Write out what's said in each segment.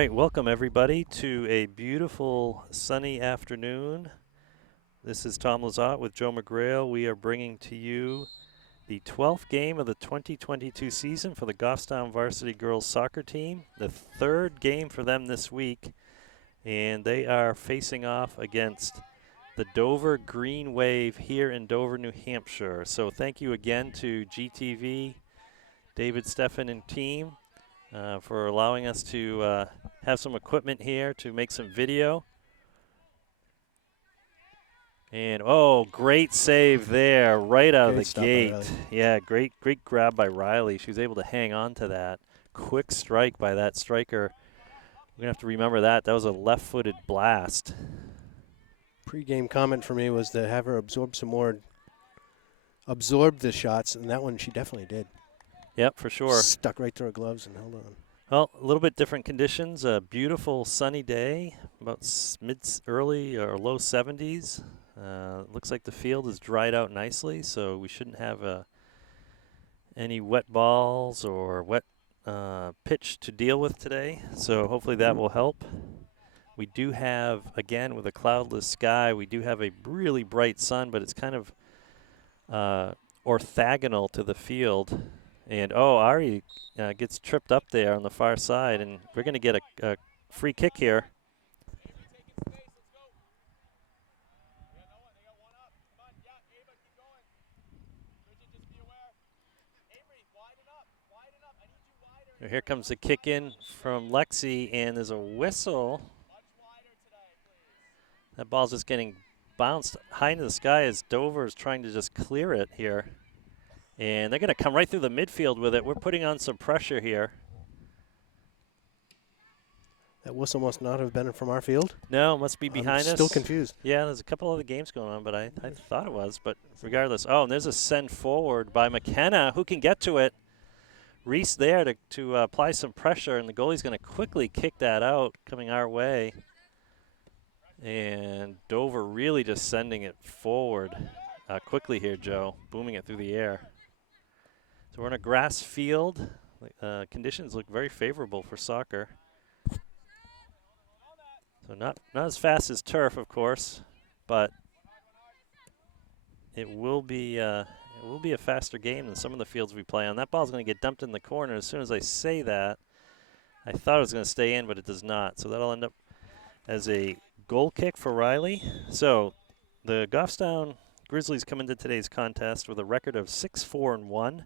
right, welcome everybody to a beautiful sunny afternoon. This is Tom Lazat with Joe McGrail. We are bringing to you the 12th game of the 2022 season for the Goffstown Varsity Girls Soccer Team, the third game for them this week, and they are facing off against the Dover Green Wave here in Dover, New Hampshire. So thank you again to GTV, David Steffen and team for allowing us to have some equipment here to make some video. And, oh, great save there right out of the gate. Yeah, great grab by Riley. She was able to hang on to that. Quick strike by that striker. We're going to have to remember that. That was a left-footed blast. Pre-game comment for me was to have her absorb the shots, and that one she definitely did. Yep, for sure. Stuck right through her gloves and held on. Well, a little bit different conditions. A beautiful sunny day, about early or low 70s. Looks like the field is dried out nicely, so we shouldn't have any wet balls or wet pitch to deal with today. So hopefully that will help. We do have, again, with a cloudless sky, we do have a really bright sun, but it's kind of orthogonal to the field. And, oh, Ari gets tripped up there on the far side, and we're going to get a free kick here. Here comes the kick in from Lexi, and there's a whistle. That ball's just getting bounced high into the sky as Dover is trying to just clear it here. And they're going to come right through the midfield with it. We're putting on some pressure here. That whistle must not have been from our field? No, it must be behind us. Still confused. Yeah, there's a couple other games going on, but I thought it was. But regardless, oh, and there's a send forward by McKenna. Who can get to it? Reese there to apply some pressure, and the goalie's going to quickly kick that out, coming our way. And Dover really just sending it forward quickly here, Joe, booming it through the air. So we're in a grass field. Conditions look very favorable for soccer. So not as fast as turf, of course, but it will be a faster game than some of the fields we play on. That ball's going to get dumped in the corner. As soon as I say that, I thought it was going to stay in, but it does not. So that'll end up as a goal kick for Riley. So the Goffstown Grizzlies come into today's contest with a record of 6-4-1.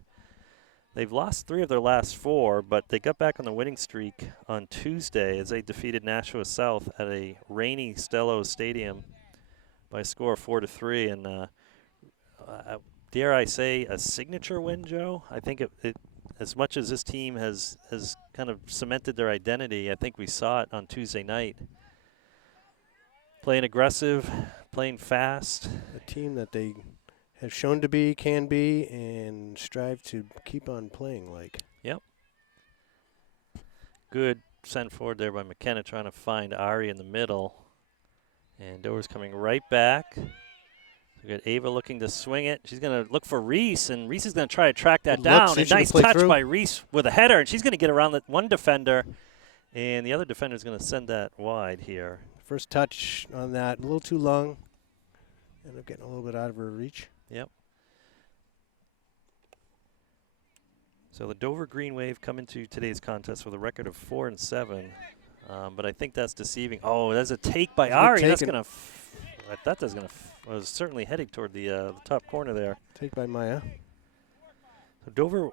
They've lost 3 of their last 4, but they got back on the winning streak on Tuesday as they defeated Nashua South at a rainy Stello Stadium by a score of 4-3. And dare I say, a signature win, Joe? I think it as much as this team has kind of cemented their identity, I think we saw it on Tuesday night. Playing aggressive, playing fast. A team that they have shown to be, can be, and strive to keep on playing like. Yep. Good send forward there by McKenna trying to find Ari in the middle. And Dover's coming right back. We got Ava looking to swing it. She's going to look for Reese, and Reese is going to try to track that down. A nice touch by Reese with a header, and she's going to get around the one defender, and the other defender is going to send that wide here. First touch on that, a little too long. Ended up getting a little bit out of her reach. Yep. So the Dover Green Wave come into today's contest with a record of 4-7, but I think that's deceiving. Oh, there's a take by Ari. That's going to. I thought that was going to. Was certainly heading toward the top corner there. Take by Maya. So Dover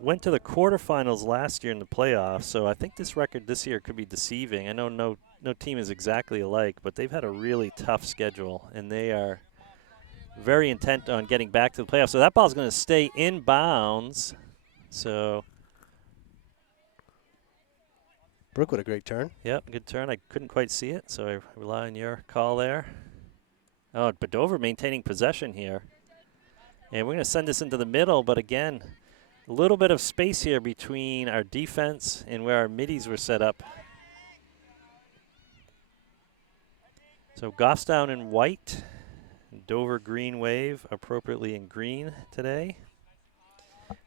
went to the quarterfinals last year in the playoffs, so I think this record this year could be deceiving. I know no team is exactly alike, but they've had a really tough schedule, and they are very intent on getting back to the playoffs. So that ball's going to stay in bounds. So Brooke with a great turn. Yep, good turn. I couldn't quite see it, so I rely on your call there. Oh, but Dover maintaining possession here. And we're going to send this into the middle, but again, a little bit of space here between our defense and where our middies were set up. So Goffstown in white, Dover Green Wave appropriately in green today.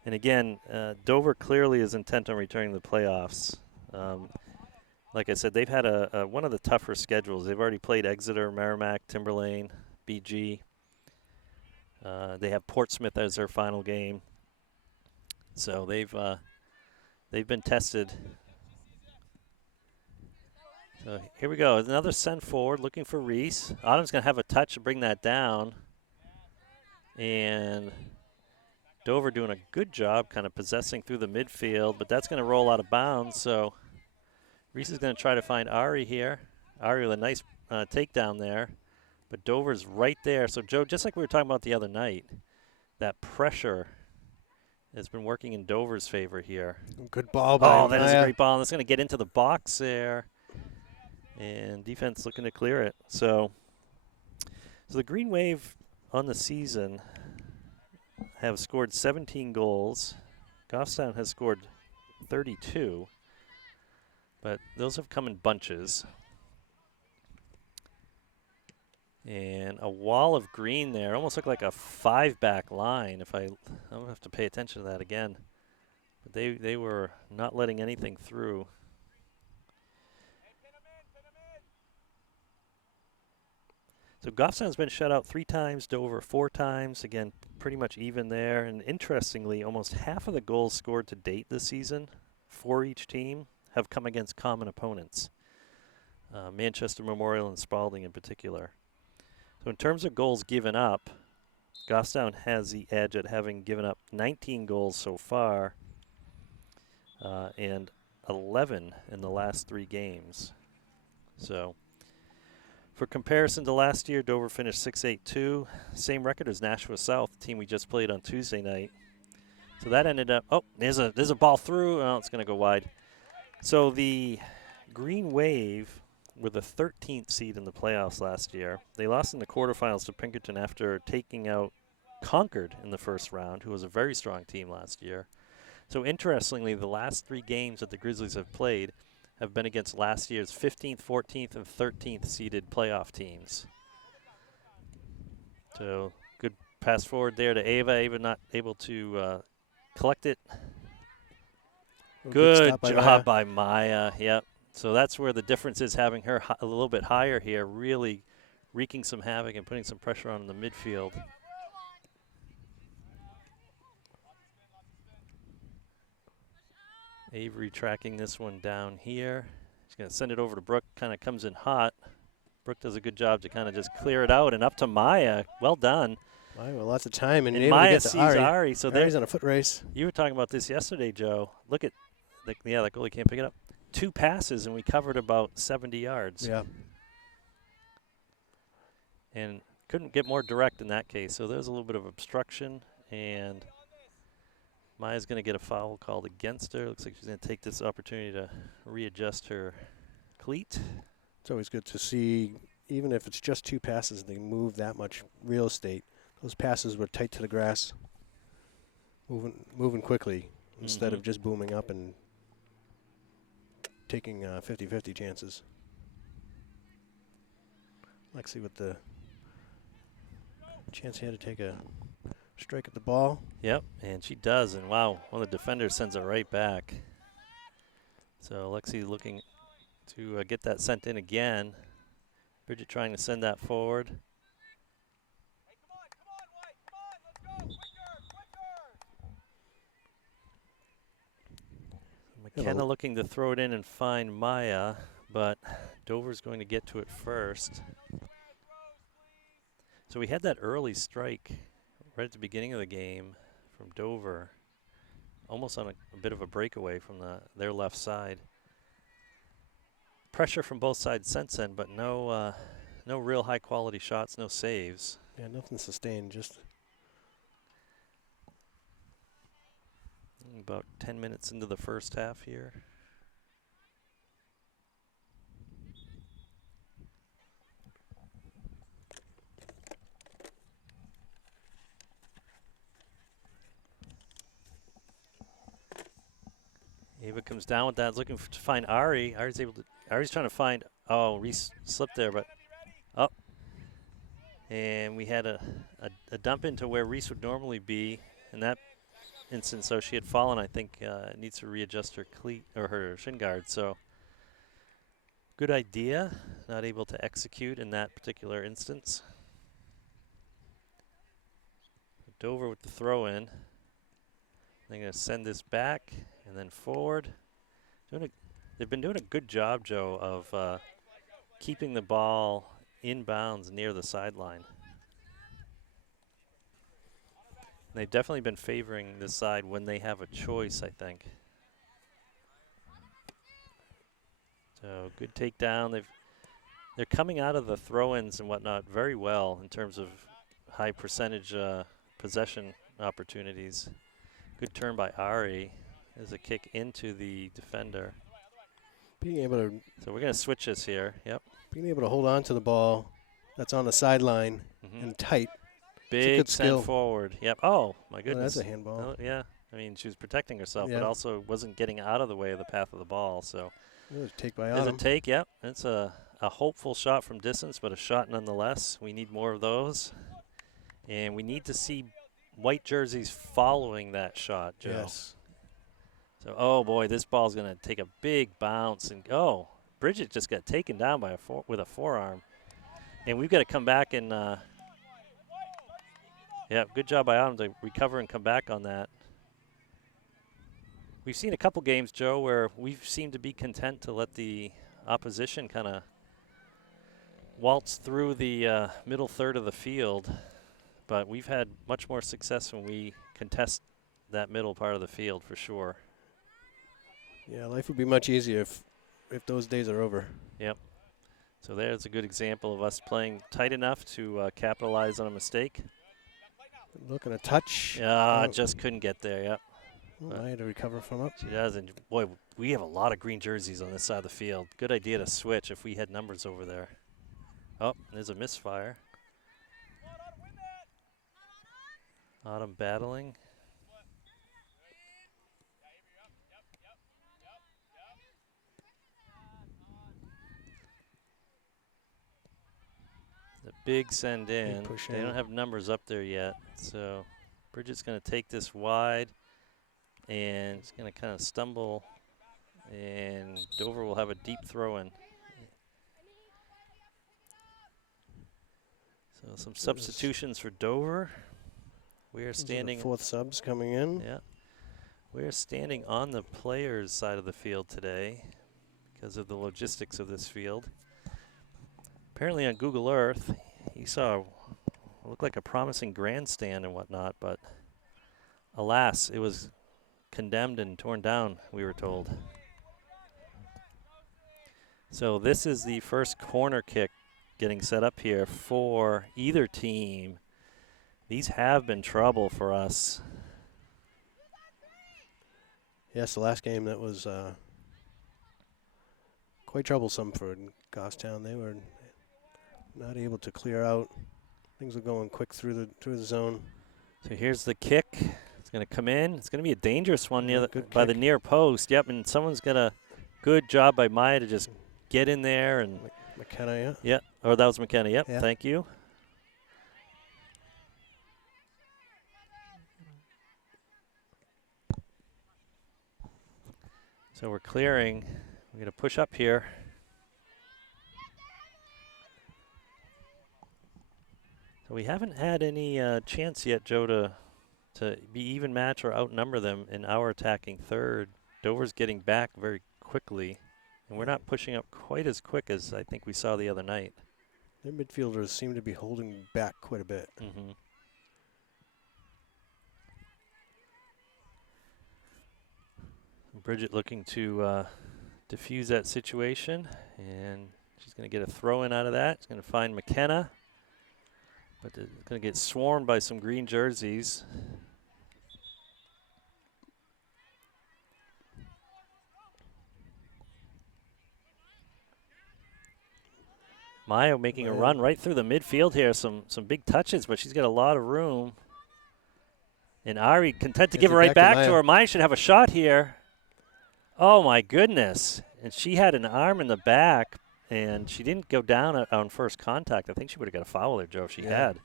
And again, Dover clearly is intent on returning to the playoffs. like I said, they've had one of the tougher schedules. They've already played Exeter, Merrimack, Timberlane, BG. They have Portsmouth as their final game. So they've been tested. So here we go. Another send forward, looking for Reese. Autumn's going to have a touch to bring that down. And Dover doing a good job kind of possessing through the midfield, but that's going to roll out of bounds. So Reese is going to try to find Ari here. Ari with a nice takedown there. But Dover's right there. So, Joe, just like we were talking about the other night, that pressure has been working in Dover's favor here. Good ball by that is a Maya. great ball. And it's going to get into the box there. And defense looking to clear it. So the Green Wave on the season have scored 17 goals. Goffstown has scored 32. But those have come in bunches. And a wall of green there. Almost looked like a 5-back line. I'm going to have to pay attention to that again. But they were not letting anything through. So Goffstown's been shut out 3 times, Dover 4 times. Again, pretty much even there. And interestingly, almost half of the goals scored to date this season for each team have come against common opponents. Manchester Memorial and Spalding in particular. So in terms of goals given up, Goffstown has the edge at having given up 19 goals so far and 11 in the last 3 games. So for comparison to last year, Dover finished 6-8-2. Same record as Nashua South, the team we just played on Tuesday night. So that ended up, there's a ball through. Oh, it's going to go wide. So the Green Wave were the 13th seed in the playoffs last year. They lost in the quarterfinals to Pinkerton after taking out Concord in the first round, who was a very strong team last year. So interestingly, the last 3 games that the Grizzlies have played have been against last year's 15th, 14th, and 13th seeded playoff teams. So good pass forward there to Ava. Ava not able to collect it. Good job by Maya. Yep. So that's where the difference is, having her a little bit higher here, really wreaking some havoc and putting some pressure on in the midfield. Avery tracking this one down here. She's going to send it over to Brooke. Kind of comes in hot. Brooke does a good job to kind of just clear it out, and up to Maya. Well done. Maya with lots of time, and able Maya to get to sees Ari. So Ari's on a foot race. You were talking about this yesterday, Joe. Look at, that goalie can't pick it up. 2 passes, and we covered about 70 yards. Yeah. And couldn't get more direct in that case. So there's a little bit of obstruction, and Maya's going to get a foul called against her. Looks like she's going to take this opportunity to readjust her cleat. It's always good to see, even if it's just 2 passes, they move that much real estate. Those passes were tight to the grass, moving quickly instead of just booming up and taking 50-50 chances. Lexi with the chance here to take a strike at the ball. Yep, and she does, and wow, one of the defenders sends it right back. So Lexi looking to get that sent in again. Bridget trying to send that forward. McKenna looking to throw it in and find Maya, but Dover's going to get to it first. So we had that early strike right at the beginning of the game from Dover, almost on a bit of a breakaway from their left side. Pressure from both sides since then, but no real high quality shots, no saves. Yeah, nothing sustained, just about 10 minutes into the first half here. Ava comes down with that, looking to find Ari. Ari's trying to find, Reese slipped there, but up. And we had a dump into where Reese would normally be in that instance. So she had fallen, I think, needs to readjust her cleat or her shin guard. So good idea, not able to execute in that particular instance. Dover with the throw in. They're going to send this back and then forward. They've been doing a good job, Joe, of keeping the ball inbounds near the sideline. They've definitely been favoring this side when they have a choice, I think. So good takedown. They're coming out of the throw-ins and whatnot very well in terms of high percentage possession opportunities. Good turn by Ari as a kick into the defender. Being able to. So we're going to switch this here. Yep. Being able to hold on to the ball that's on the sideline and tight. Big send forward. Yep. Oh, my goodness. That's a handball. Oh, yeah. I mean, she was protecting herself, but also wasn't getting out of the way of the path of the ball. So it was a take by Autumn. Autumn. It's a take, yep. It's a hopeful shot from distance, but a shot nonetheless. We need more of those. And we need to see white jerseys following that shot, Joe. Yes. So, oh, boy, this ball's going to take a big bounce. And, oh, Bridget just got taken down by with a forearm. And we've got to come back and yeah, good job by Autumn to recover and come back on that. We've seen a couple games, Joe, where we've seemed to be content to let the opposition kind of waltz through the middle third of the field. But we've had much more success when we contest that middle part of the field for sure. Yeah, life would be much easier if those days are over. Yep. So there's a good example of us playing tight enough to capitalize on a mistake. Looking to touch. Just couldn't get there, yep. I had to recover from up. She does, and boy, we have a lot of green jerseys on this side of the field. Good idea to switch if we had numbers over there. Oh, there's a misfire. Autumn battling. The big send in. They don't have numbers up there yet, so Bridget's going to take this wide, and it's going to kind of stumble, and Dover will have a deep throw in. So some substitutions for Dover. We are standing. Fourth subs coming in. Yeah. We are standing on the players' side of the field today because of the logistics of this field. Apparently on Google Earth, he saw what looked like a promising grandstand and whatnot, but alas, it was condemned and torn down, we were told. So this is the first corner kick getting set up here for either team. These have been trouble for us. Yes, the last game that was quite troublesome for Goffstown. They were not able to clear out. Things were going quick through the zone. So here's the kick. It's going to come in. It's going to be a dangerous one near by the near post. Yep, and someone's got a good job by Maya to just get in there and McKenna, yeah. Yeah, or that was McKenna. Yep, yeah. Thank you. So we're clearing. We're going to push up here. So we haven't had any chance yet, Joe, to be even match or outnumber them in our attacking third. Dover's getting back very quickly, and we're not pushing up quite as quick as I think we saw the other night. Their midfielders seem to be holding back quite a bit. Mm-hmm. Bridget looking to diffuse that situation, and she's going to get a throw in out of that. She's going to find McKenna, but it's going to get swarmed by some green jerseys. Maya making a run right through the midfield here. Some big touches, but she's got a lot of room. And Ari content to give it right back to her. Maya should have a shot here. Oh, my goodness. And she had an arm in the back, and she didn't go down on first contact. I think she would have got a foul there, Joe, if she had.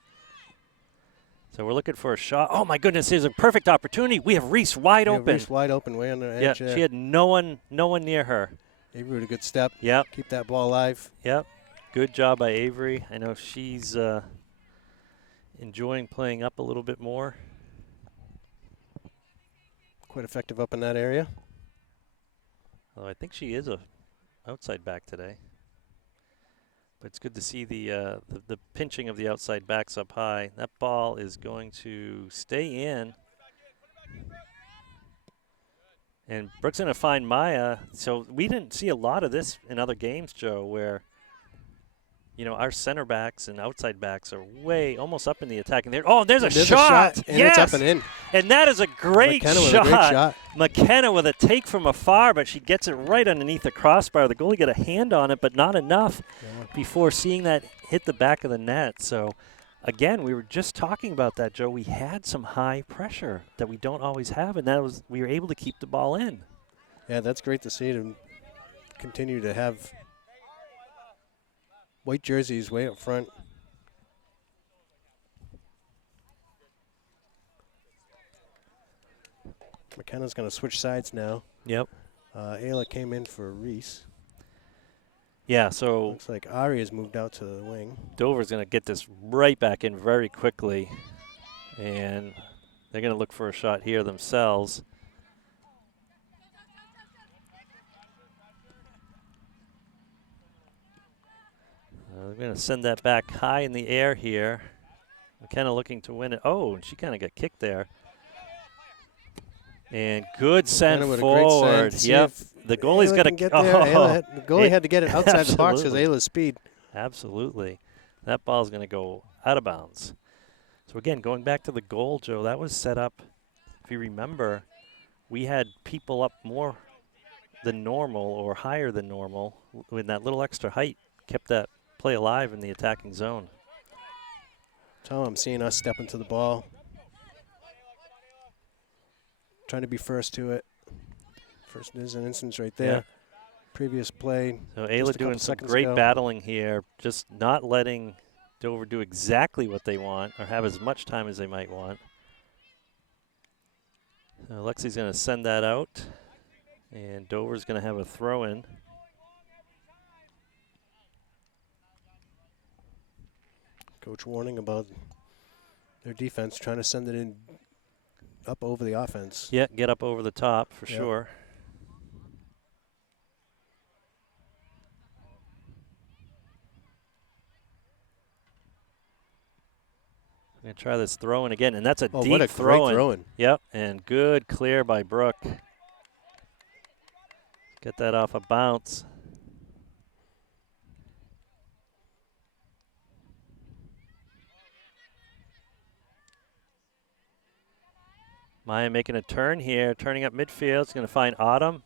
So we're looking for a shot. Oh, my goodness, here's a perfect opportunity. We have Reese wide open. Reese wide open, way on the edge. Yeah, she had no one near her. Avery with a good step. Yep, Keep that ball alive. yep. Good job by Avery. I know she's enjoying playing up a little bit more. Quite effective up in that area. Although I think she is a outside back today. But it's good to see the pinching of the outside backs up high. That ball is going to stay in. And Brooke's going to find Maya. So we didn't see a lot of this in other games, Joe, where, you know, our center backs and outside backs are way almost up in the attacking there. Oh, there's a shot. And Yes. it's up and in. And that is a great McKenna shot. with a great shot. McKenna with a take from afar, but she gets it right underneath the crossbar. The goalie got a hand on it, but not enough before seeing that hit the back of the net. So, again, we were just talking about that, Joe. We had some high pressure that we don't always have, and that was we were able to keep the ball in. Yeah, that's great to see to continue to have white jerseys way up front. McKenna's going to switch sides now. Yep. Ayla came in for Reese. Yeah, so Looks like Ari has moved out to the wing. Dover's going to get this right back in very quickly, and they're going to look for a shot here themselves. They're going to send that back high in the air here. McKenna looking to win it. Oh, and she kind of got kicked there. And good send McKenna with a forward. great send. Yep. See if The goalie's Ayla got can to get there. The goalie had to get it outside the box because Absolutely. Ayla's speed. Absolutely. That ball's going to go out of bounds. So, again, going back to the goal, Joe, that was set up, if you remember, we had people up more than normal or higher than normal. With that little extra height, kept that play alive in the attacking zone. Tom, I'm seeing us step into the ball. Trying to be first to it. First, there's an instance right there. Yeah. Previous play. So just a Ayla couple doing some seconds great ago. battling here, just not letting Dover do exactly what they want or have as much time as they might want. So Lexi's going to send that out, and Dover's going to have a throw-in. Coach warning about their defense, trying to send it in up over the offense. Yeah, get up over the top for Yep. sure. I'm going to try this throw-in again, and that's a Oh, deep what a great throw-in. throw-in. Yep, and good clear by Brooke. Get that off a bounce. Maya making a turn here, turning up midfield. It's going to find Autumn.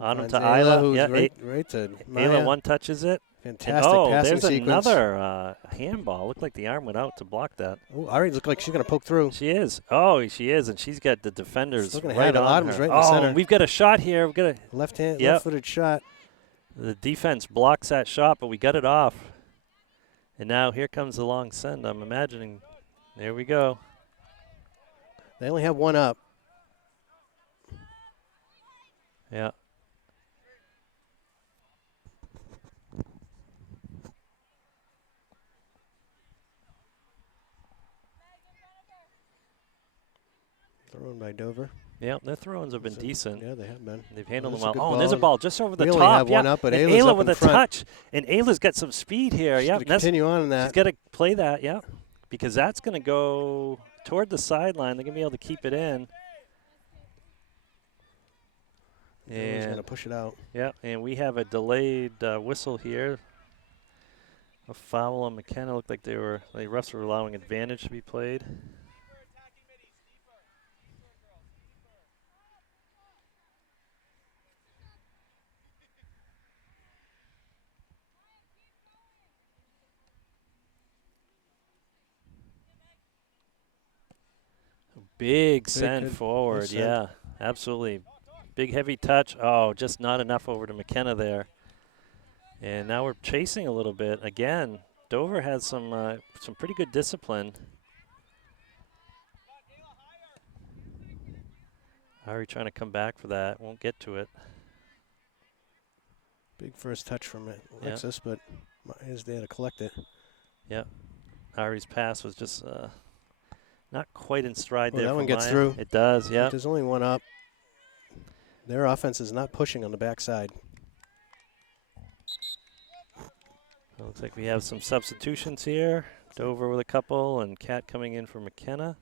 Autumn finds to Ayla, Isla. who's Yeah, right to Maya. Ayla one touches it. And Fantastic oh, passing there's sequence. another handball. Looked like the arm went out to block that. Oh, Ari looks like she's going to poke through. She is. Oh, she is, and she's got the defenders Still gonna right have it. on Autumn's her. right in the oh, center. we've got a shot here. We've got a Left-hand, Yep. left-footed shot. The defense blocks that shot, but we got it off. And now here comes the long send. I'm imagining. There we go. They only have one up. Yeah. Thrown by Dover. Yeah, their throw-ins have been So, decent. Yeah, they have been. They've handled That's them a well. good Oh, and there's a ball. ball just over the We top. only have yeah. one up, but and Ayla's Ayla up with in a front. touch. And Ayla's got some speed here. She's Yeah, gonna continue on in that. she's got to play that. Yeah, because that's going to go toward the sideline. They're going to be able to keep it in. Dover's going to And push it out. yeah, and we have a delayed whistle here. A foul on McKenna. Looked like the refs were allowing advantage to be played. Big send good forward. send. Yeah, absolutely. Big heavy touch. Oh, just not enough over to McKenna there. And now we're chasing a little bit. Again, Dover has some pretty good discipline. Ari trying to come back for that. Won't get to it. Big first touch from it, Yeah. Alexis, but Maya's there to collect it. Ari's pass was just not quite in stride Oh, there. that for one gets Maya. through. It does, yeah. But there's only one up. Their offense is not pushing on the backside. Looks like we have some substitutions here. Dover with a couple, and Cat coming in for McKenna.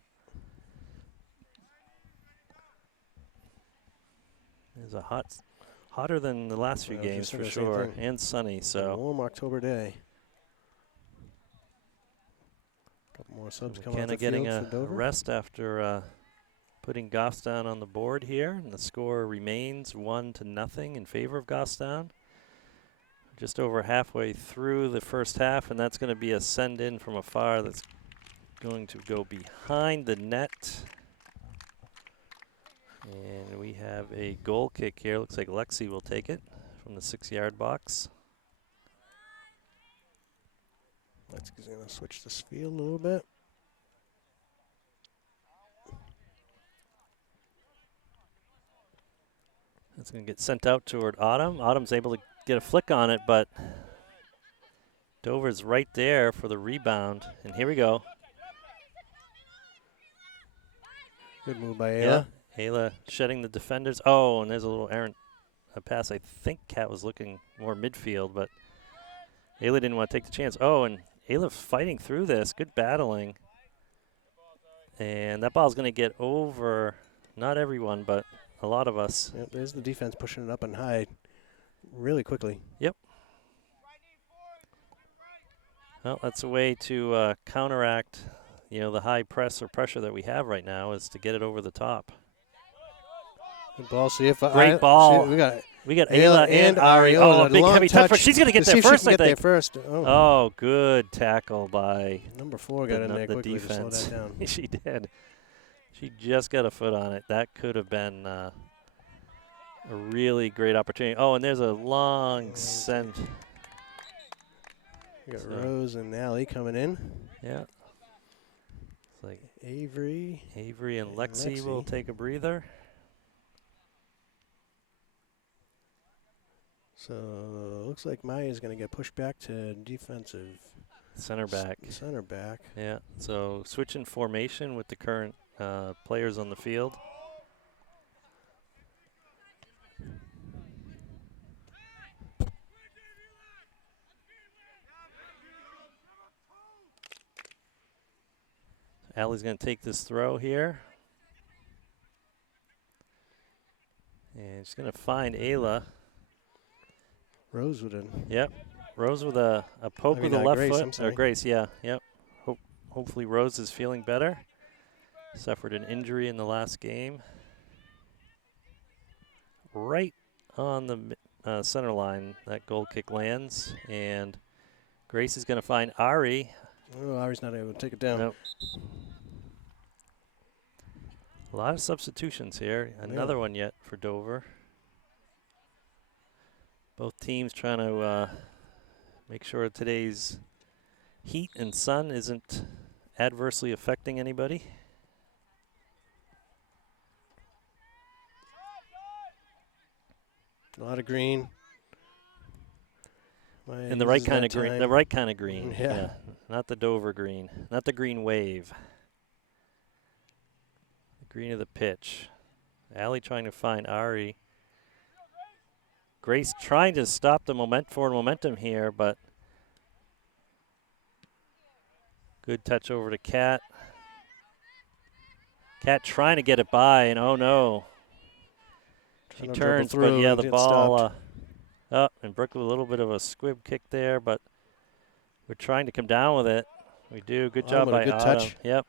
It's a hotter than the last few I was games just for saying the same sure, thing. and sunny. It's a So warm October day. Couple more subs coming off McKenna the getting field a for Dover. rest after putting Goffstown on the board here, and the score remains 1-0 in favor of Goffstown. Just over halfway through the first half, and that's going to be a send in from afar that's going to go behind the net. And we have a goal kick here. Looks like Lexi will take it from the 6-yard box. Let's going to switch this field a little bit. It's going to get sent out toward Autumn. Autumn's able to get a flick on it, but Dover's right there for the rebound. And here we go. Good move by Yeah, Ayla. Ayla shedding the defenders. Oh, and there's a little errant pass. I think Cat was looking more midfield, but Ayla didn't want to take the chance. Oh, and Ayla fighting through this. Good battling. And that ball's going to get over, not everyone, but a lot of us. Yep, there's the defense pushing it up and high really quickly. Yep. Well, that's a way to counteract, the high press or pressure that we have right now, is to get it over the top. Good ball. See if Great ball. See, we got Ayla and Ari. Oh, a big long heavy touch. She's going to get See there if she first, can I get there think. first. Oh, good tackle by Number 4 got in there the quickly defense. to slow that down. She did. She just got a foot on it. That could have been a really great opportunity. Oh, and there's a long send. We got So- Rose and Allie coming in. Yeah. It's like Avery. Avery and And Lexi will Lexi. take a breather. So looks like Maya's going to get pushed back to defensive Center back. center back. Yeah. So switching formation with the current players on the field. Allie's going to take this throw here. And she's going to find Ayla. Rose with an Yep. Rose with a poke I with mean, the left Grace, I'm foot. Or sorry. Grace, yeah. Yep. Hopefully Rose is feeling better. Suffered an injury in the last game. Right on the center line, that goal kick lands. And Grace is going to find Ari. Oh, Ari's not able to take it down. Nope. A lot of substitutions here. Another one yet for Dover. Both teams trying to make sure today's heat and sun isn't adversely affecting anybody. A lot of green. And the right kind of green. The right kind of green. Yeah. Not the Dover green. Not the green wave. The green of the pitch. Allie trying to find Ari. Grace trying to stop the forward momentum here, but good touch over to Cat. Cat trying to get it by, and oh no. She turns, but yeah, the ball up, and Brooke with a little bit of a squib kick there, but we're trying to come down with it. We do. Good job by good Autumn. touch. Yep.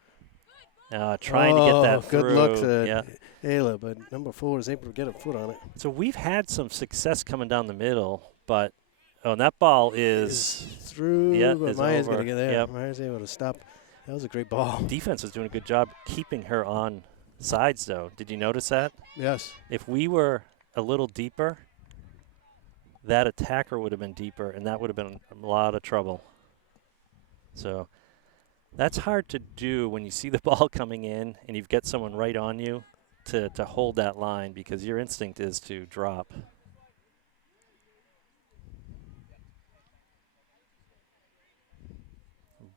Trying to get that through. Good look to yeah. Ayla, but number 4 was able to get a foot on it. So we've had some success coming down the middle, but and that ball is through, yeah, but is Maya's going over. to get there. Yep. Maya's able to stop. That was a great ball. Defense was doing a good job keeping her on sides, though. Did you notice that? Yes. If we were a little deeper, that attacker would have been deeper, and that would have been a lot of trouble. So that's hard to do when you see the ball coming in and you've got someone right on you to hold that line, because your instinct is to drop.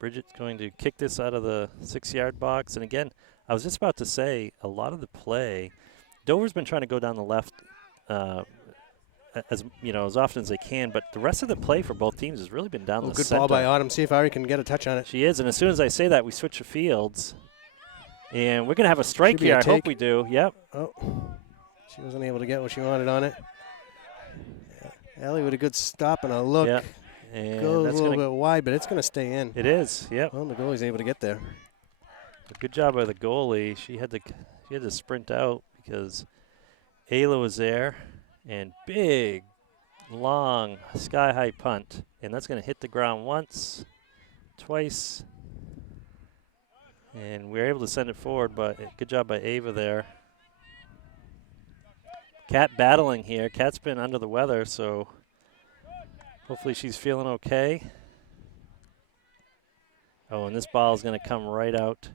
Bridget's going to kick this out of the 6-yard box. And again, I was just about to say, a lot of the play, Dover's been trying to go down the left as often as they can, but the rest of the play for both teams has really been down the good center. ball by Autumn. See if Ari can get a touch on it. She is, and as soon as I say that, we switch to fields. And we're going to have a strike Should be here. a I hope take. we do. Yep. Oh, she wasn't able to get what she wanted on it. Allie with a good stop and a look. Yep. And Goes that's a little going to. bit wide, but it's going to stay in. It is. Yep. Well, the goalie's able to get there. Good job by the goalie. She had to sprint out because Ayla was there, and big, long, sky-high punt, and that's going to hit the ground once, twice, and we were able to send it forward. But good job by Ava there. Kat battling here. Kat's been under the weather, so hopefully she's feeling okay. Oh, and this ball is going to come right out.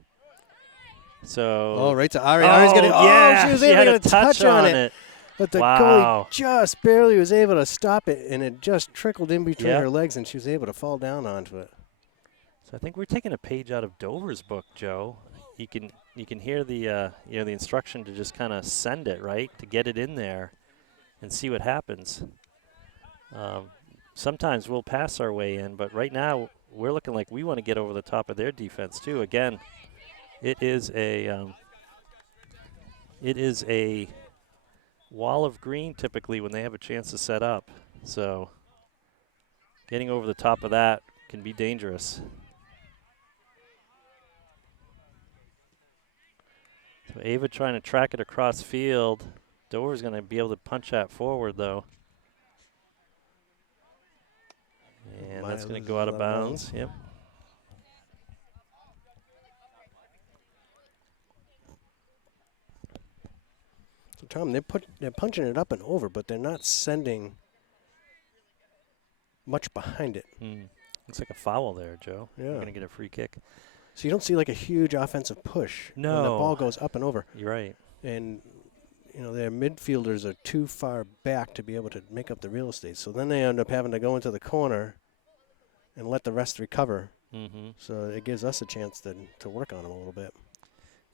So right to Ari. Ari's getting. Yeah, she was able had to a get a touch on it. But the Wow. goalie just barely was able to stop it, and it just trickled in between Yep. her legs, and she was able to fall down onto it. So I think we're taking a page out of Dover's book, Joe. You can hear the the instruction to just kind of send it, right, to get it in there, and see what happens. Sometimes we'll pass our way in, but right now we're looking like we want to get over the top of their defense too. Again, it is a wall of green typically when they have a chance to set up. So getting over the top of that can be dangerous. So Ava trying to track it across field. Dover's going to be able to punch that forward, though. And that's going to go out of bounds. Yep. So Tom, they're punching it up and over, but they're not sending much behind it. Looks like a foul there, Joe. Yeah. We're going to get a free kick. So you don't see like a huge offensive push when the No. ball goes up and over. You're right. And their midfielders are too far back to be able to make up the real estate. So then they end up having to go into the corner and let the rest recover. Mm-hmm. So it gives us a chance to work on them a little bit.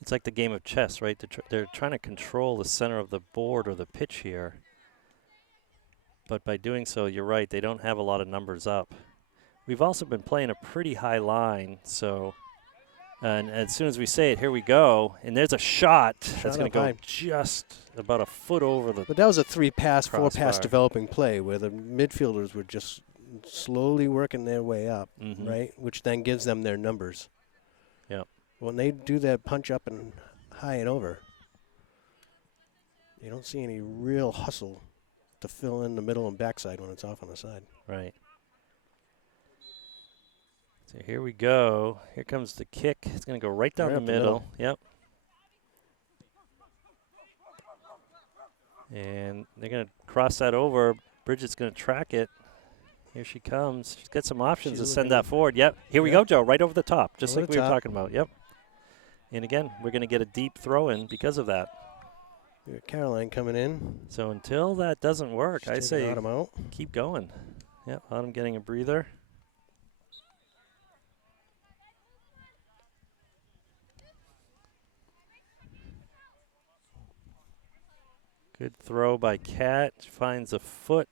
It's like the game of chess, right? They're trying to control the center of the board or the pitch here. But by doing so, you're right, they don't have a lot of numbers up. We've also been playing a pretty high line, so and as soon as we say it, here we go, and there's a shot that's going to go high. just about a foot over the. But that was a 3-pass, 4-pass Crossbar. developing play where the midfielders were just slowly working their way up, Mhm. right? Which then gives them their numbers. Yep. When they do that punch up and high and over, you don't see any real hustle to fill in the middle and backside when it's off on the side. Right. So here we go. Here comes the kick. It's going to go right down Right the up the middle. Yep. And they're going to cross that over. Bridget's going to track it. Here she comes. She's got some options She's to send looking- that forward. Yep. Here we Yep. go, Joe. Right over the top, just Over like the we were top. talking about. Yep. And again, we're going to get a deep throw in because of that. We got Caroline coming in. So until that doesn't work, She's I taking say Autumn out. keep going. Yep. Autumn getting a breather. Good throw by Kat. She finds a foot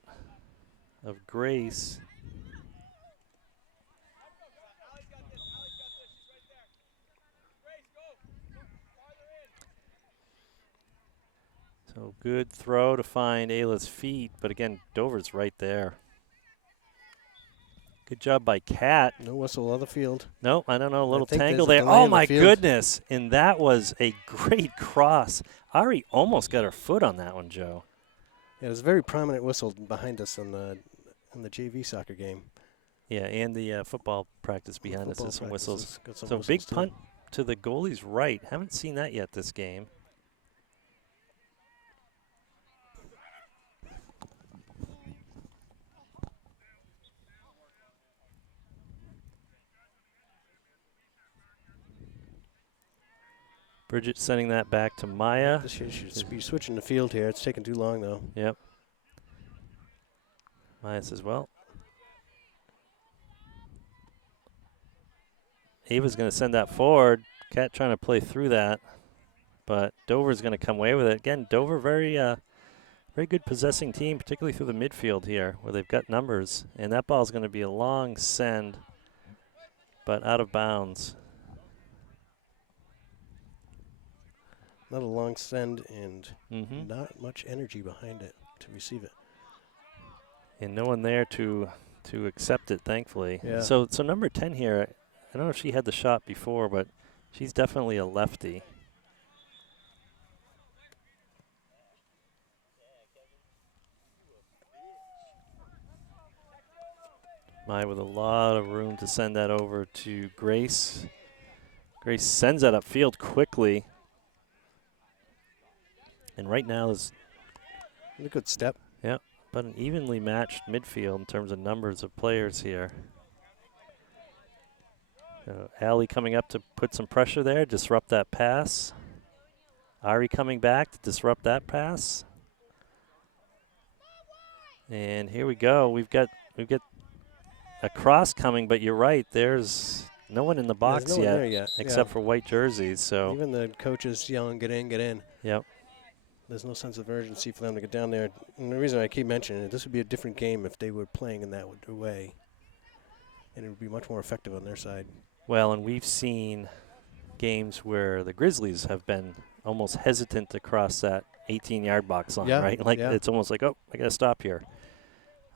of Grace. So good throw to find Ayla's feet, but again, Dover's right there. Good job by Kat. No whistle on the field. No, I don't know, a little think tangle there's there. a delay Oh in the my field. goodness. And that was a great cross. Ari almost got her foot on that one, Joe. Yeah, there's a very prominent whistle behind us in the JV soccer game. Yeah, and the football practice behind us Football is some practice whistles. has got some So whistles big too. punt to the goalie's right. Haven't seen that yet this game. Bridget sending that back to Maya. This should be switching the field here. It's taking too long, though. Yep. Maya says, well. Ava's going to send that forward. Cat trying to play through that, but Dover's going to come away with it. Again, Dover very good possessing team, particularly through the midfield here where they've got numbers. And that ball's going to be a long send, but out of bounds. Not a long send and Mm-hmm. not much energy behind it to receive it. And no one there to accept it, thankfully. Yeah. So number 10 here, I don't know if she had the shot before, but she's definitely a lefty. Mai with a lot of room to send that over to Grace. Grace sends that upfield quickly. And right now is A good step. but an evenly matched midfield in terms of numbers of players here. Allie coming up to put some pressure there, disrupt that pass. Ari coming back to disrupt that pass. And here we go. We've got a cross coming, but you're right. There's no one in the box There's no one there yet. except for white jerseys. So Even the coaches yelling, get in, get in. Yep. There's no sense of urgency for them to get down there. And the reason I keep mentioning it, this would be a different game if they were playing in that way. And it would be much more effective on their side. Well, and we've seen games where the Grizzlies have been almost hesitant to cross that 18-yard box line, Yeah, right? Like yeah. it's almost like, oh, I got to stop here.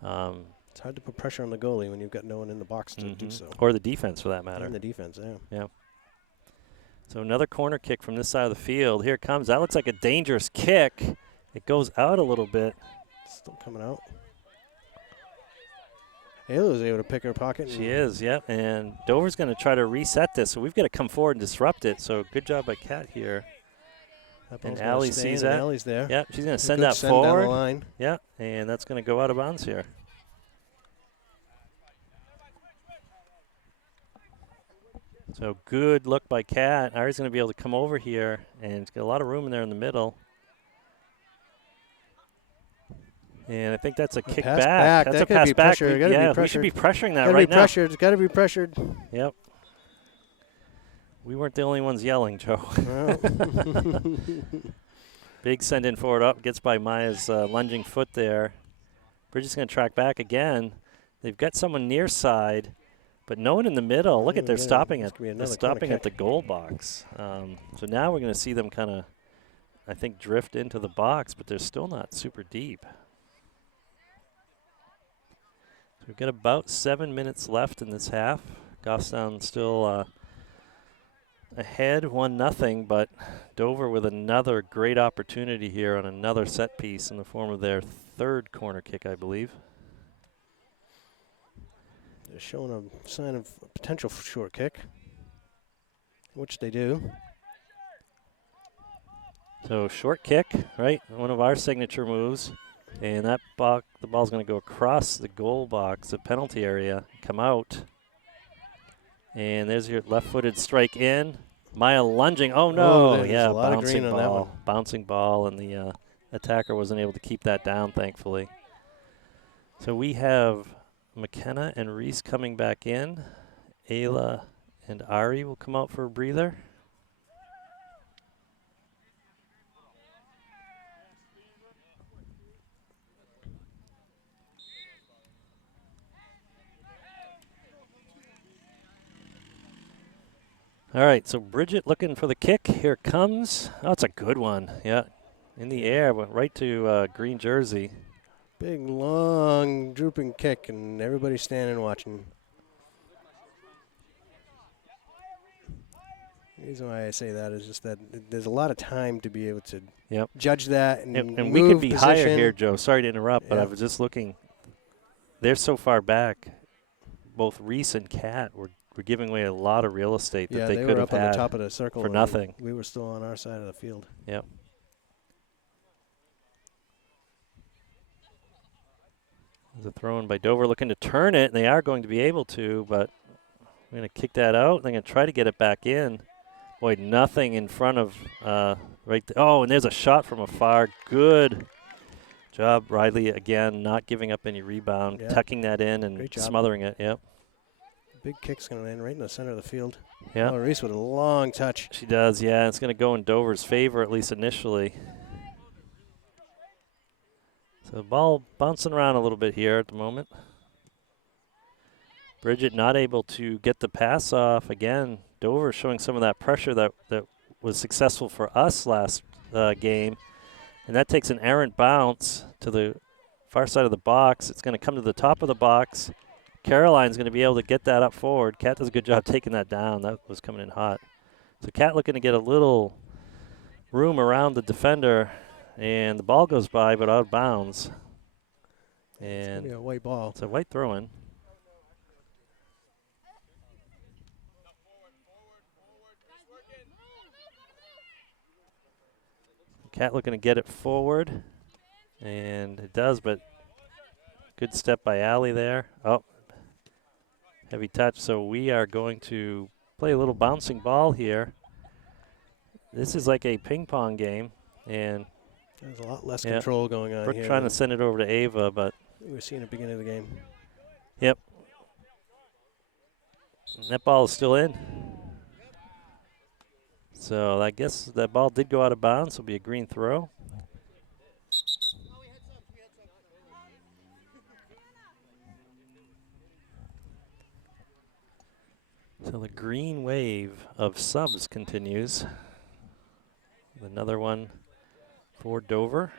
It's hard to put pressure on the goalie when you've got no one in the box to do so. Or the defense, for that matter. And the defense, yeah. So another corner kick from this side of the field. Here it comes. That looks like a dangerous kick. It goes out a little bit. Still coming out. Ayla was able to pick her pocket. She is, yep. And Dover's going to try to reset this, so we've got to come forward and disrupt it. So good job by Kat here. And Allie sees that. Allie's there. Yep, she's going to A send good that send down the forward. line. Yeah, and that's going to go out of bounds here. So good look by Kat. Ari's going to be able to come over here, and it's got a lot of room in there in the middle. And I think that's a kick pass back. back. That's That a gotta pass be back. pressure. It gotta be Yeah, we pressured. should be pressuring that Gotta right be now. pressured. It's got to be pressured. Yep. We weren't the only ones yelling, Joe. Well, Big send in forward up. Gets by Maya's lunging foot there. Bridget's going to track back again. They've got someone near side, but no one in the middle. Look at they're stopping This at could be they're another stopping corner at the goal box. So now we're going to see them kind of, I think, drift into the box, but they're still not super deep. So we've got about 7 minutes left in this half. Goffstown still ahead 1-0, but Dover with another great opportunity here on another set piece in the form of their third corner kick, I believe. they're showing a sign of a potential short kick, which they do. So short kick, right? One of our signature moves. And that the ball's going to go across the goal box, the penalty area, come out. And there's your left-footed strike in. Maya lunging. Oh, no. There's Yeah, a lot of bouncing green on that ball. one. Bouncing ball, and the attacker wasn't able to keep that down, thankfully. So we have McKenna and Reese coming back in. Ayla and Ari will come out for a breather. All right, so Bridget looking for the kick. Here it comes. Oh, it's a good one. Yeah, in the air, but right to green jersey. Big, long, drooping kick, and everybody's standing watching. The reason why I say that is just that there's a lot of time to be able to judge that and we could be higher position. here, Joe. Sorry to interrupt, but I Yeah. was just looking. They're so far back. Both Reese and Kat were giving away a lot of real estate that Yeah, they they could were have up on had the top of the circle for and nothing. We were still on our side of the field. Yep. There's a throw in by Dover looking to turn it, and they are going to be able to, but we're going to kick that out. They're going to try to get it back in. Boy, nothing in front of right there. Oh, and there's a shot from afar. Good job, Riley, again, not giving up any rebound, Yeah. tucking that in and Great job. smothering it. Yep. big kick's going to land right in the center of the field. Yeah. Oh, Reese with a long touch. She does, yeah. It's going to go in Dover's favor, at least initially. So the ball bouncing around a little bit here at the moment. Bridget not able to get the pass off. Again, Dover showing some of that pressure that was successful for us last game. And that takes an errant bounce to the far side of the box. It's going to come to the top of the box. Caroline's going to be able to get that up forward. Kat does a good job taking that down. That was coming in hot. So Kat looking to get a little room around the defender, and the ball goes by but out of bounds. It's going to And be a white ball. it's a white throw-in. Cat looking to get it forward, and it does, but good step by Allie there. Oh, heavy touch, so we are going to play a little bouncing ball here. This is like a ping pong game, and There's a lot less control going on Brooke here. trying to send it over to Ava, but we were seeing at the beginning of the game. yep. And that ball is still in. So I guess that ball did go out of bounds. It'll be a green throw. So the green wave of subs continues. Another one for Dover.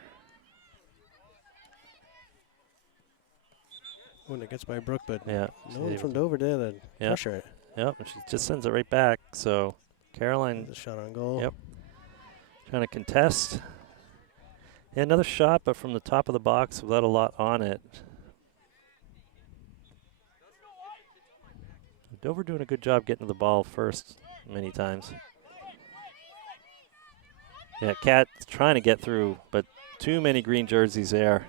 When it gets by Brooke, but Yeah. no one from Dover there to pressure it. Yep, and she just sends it right back. So Caroline. There's a shot on goal. Yep. Trying to contest. Yeah, another shot, but from the top of the box without a lot on it. Dover doing a good job getting to the ball first many times. Yeah, Cat trying to get through, but too many green jerseys there.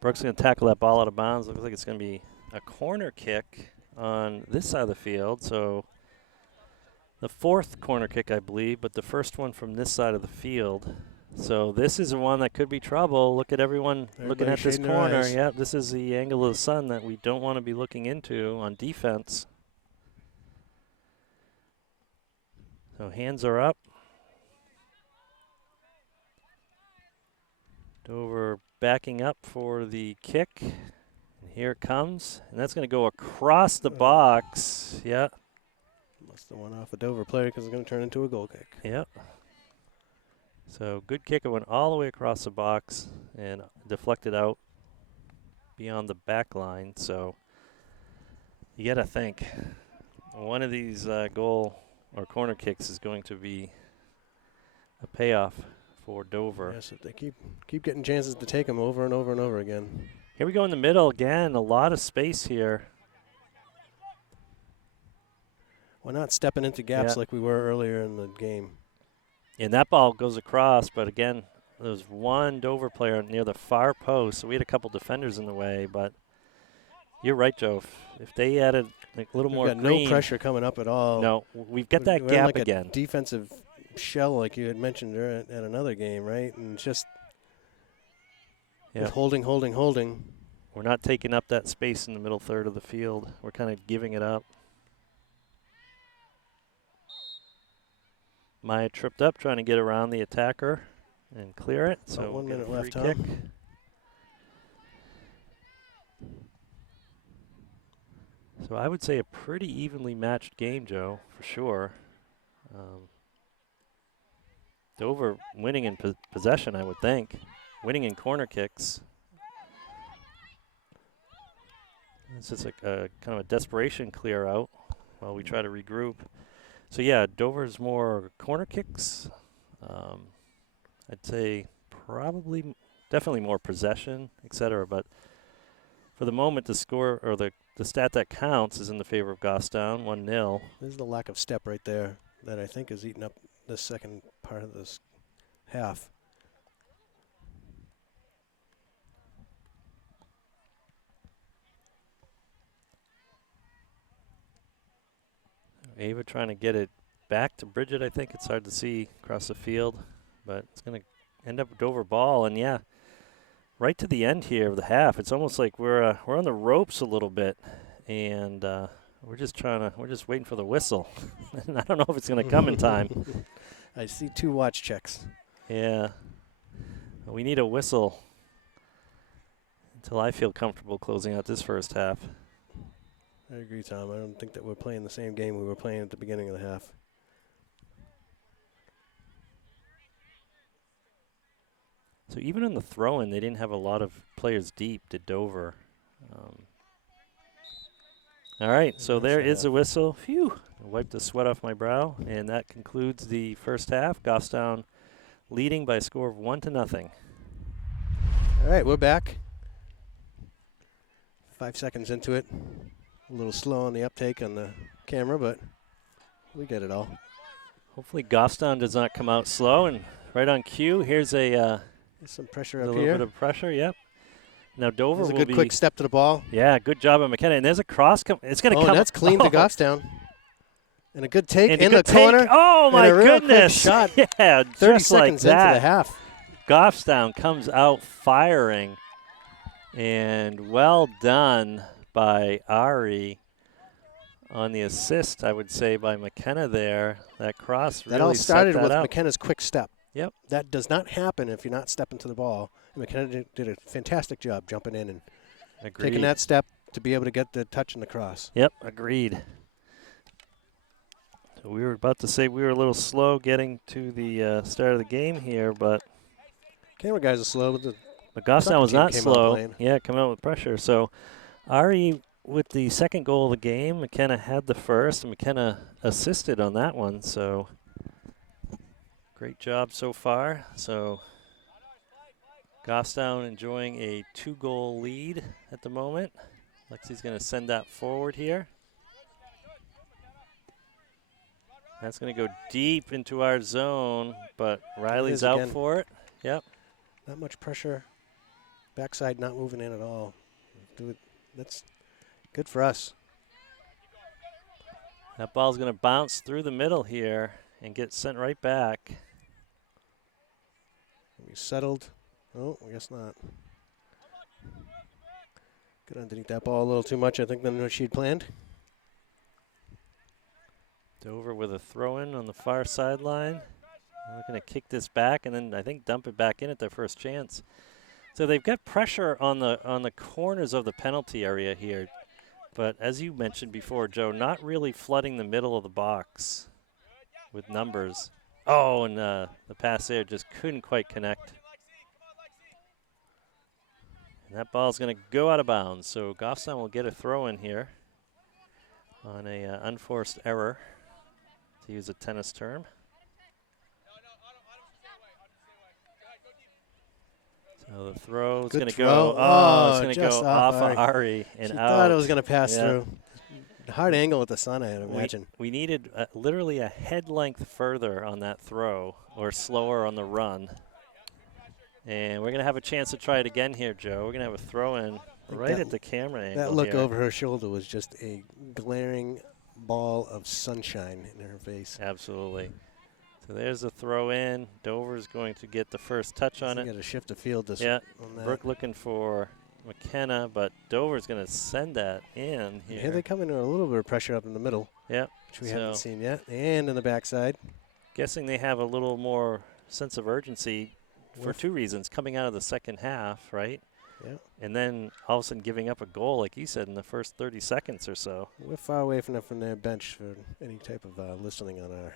Brooks going to tackle that ball out of bounds. Looks like it's going to be a corner kick on this side of the field. So the fourth corner kick, I believe, but the first one from this side of the field. So this is one that could be trouble. Look at everyone looking at this corner. Yep, this is the angle of the sun that we don't want to be looking into on defense. So hands are up. Dover backing up for the kick. And here it comes. And that's going to go across the box. Yeah. Must have went off a Dover player because it's going to turn into a goal kick. Yep. So good kick. It went all the way across the box and deflected out beyond the back line. So you got to think one of these goal or corner kicks is going to be a payoff for Dover. Yes, if they keep getting chances to take them over and over and over again. Here we go in the middle again. A lot of space here. We're not stepping into gaps like we were earlier in the game. And that ball goes across, but again, there was one Dover player near the far post, so we had a couple defenders in the way, but you're right, Joe. If they added like a little more green. No pressure coming up at all. No, we've got that gap like again. A defensive shell like you had mentioned at another game, right? And it's just holding. We're not taking up that space in the middle third of the field. We're kind of giving it up. Maya tripped up trying to get around the attacker and clear it. So 1 minute left, kick. So I would say a pretty evenly matched game, Joe, for sure. Dover winning in possession, I would think. Winning in corner kicks. It's just like a kind of a desperation clear out while we try to regroup. So yeah, Dover's more corner kicks. I'd say probably, definitely more possession, etc. But for the moment, the score or the stat that counts is in the favor of Goffstown, 1-0. There's the lack of step right there that I think is eating up the second part of this half. Ava trying to get it back to Bridget, I think. It's hard to see across the field, but it's going to end up a Dover ball. And, yeah, right to the end here of the half, it's almost like we're on the ropes a little bit, and we're just waiting for the whistle. And I don't know if it's going to come in time. I see 2 watch checks. Yeah. We need a whistle until I feel comfortable closing out this first half. I agree, Tom. I don't think that we're playing the same game we were playing at the beginning of the half. So even in the throw-in, they didn't have a lot of players deep, did Dover. All right, so there is a whistle. Phew. Wipe the sweat off my brow, and that concludes the first half. Goffstown leading by a score of 1-0. All right, we're back. 5 seconds into it. A little slow on the uptake on the camera, but we get it all. Hopefully Goffstown does not come out slow, and right on cue, here's There's some pressure up a here. little bit of pressure, yep. Now Dover There's a will good be quick step to the ball. Yeah, good job on McKenna. And there's a cross. It's going to come. Oh, that's clean to Goffstown. And a good take and in the corner. Oh, my goodness. Shot. Yeah, 30 just like seconds into that. the half. Goffstown comes out firing. And well done by Ari on the assist, I would say, by McKenna there. That cross really That all started set that with up. McKenna's quick step. Yep. That does not happen if you're not stepping to the ball. And McKenna did a fantastic job jumping in and Agreed. taking that step to be able to get the touch and the cross. Yep, agreed. So we were about to say we were a little slow getting to the start of the game here, but Camera guys are slow. But Goffstown was team not came out slow. playing. Yeah, coming out with pressure. So Ari with the second goal of the game, McKenna had the first, and McKenna assisted on that one. So great job so far. So Goffstown enjoying a 2-goal lead at the moment. Lexi's going to send that forward here. That's going to go deep into our zone, but Riley's out again. for it. Yep. Not much pressure. Backside not moving in at all. That's good for us. That ball's going to bounce through the middle here and get sent right back. We settled. Oh, I guess not. Got underneath that ball a little too much, I think, than what she'd planned. Dover with a throw-in on the far sideline. We're going to kick this back and then I think dump it back in at their first chance. So they've got pressure on the corners of the penalty area here. But as you mentioned before, Joe, not really flooding the middle of the box with numbers. Oh, and the pass there just couldn't quite connect. And that ball's going to go out of bounds. So Goffstown will get a throw-in here on a unforced error, to use a tennis term. So the throw is going to go. Oh, it's going to go off of Ari and she out. Thought it was going to pass through. Hard angle at the sun, I'd imagine. We needed literally a head length further on that throw, or slower on the run. And we're going to have a chance to try it again here, Joe. We're going to have a throw in right at the camera angle. That look here. over her shoulder was just a glaring ball of sunshine in her face. Absolutely. So there's a throw in. Dover's going to get the first touch on it. Got to shift the field this Yeah, on that. Brooke looking for McKenna, but Dover's going to send that in here. Here they come in with a little bit of pressure up in the middle. Yeah. Which we haven't seen yet. And in the backside. Guessing they have a little more sense of urgency for two reasons. Coming out of the second half, right? Yeah. And then all of a sudden giving up a goal, like you said, in the first 30 seconds or so. We're far away from their bench for any type of listening on our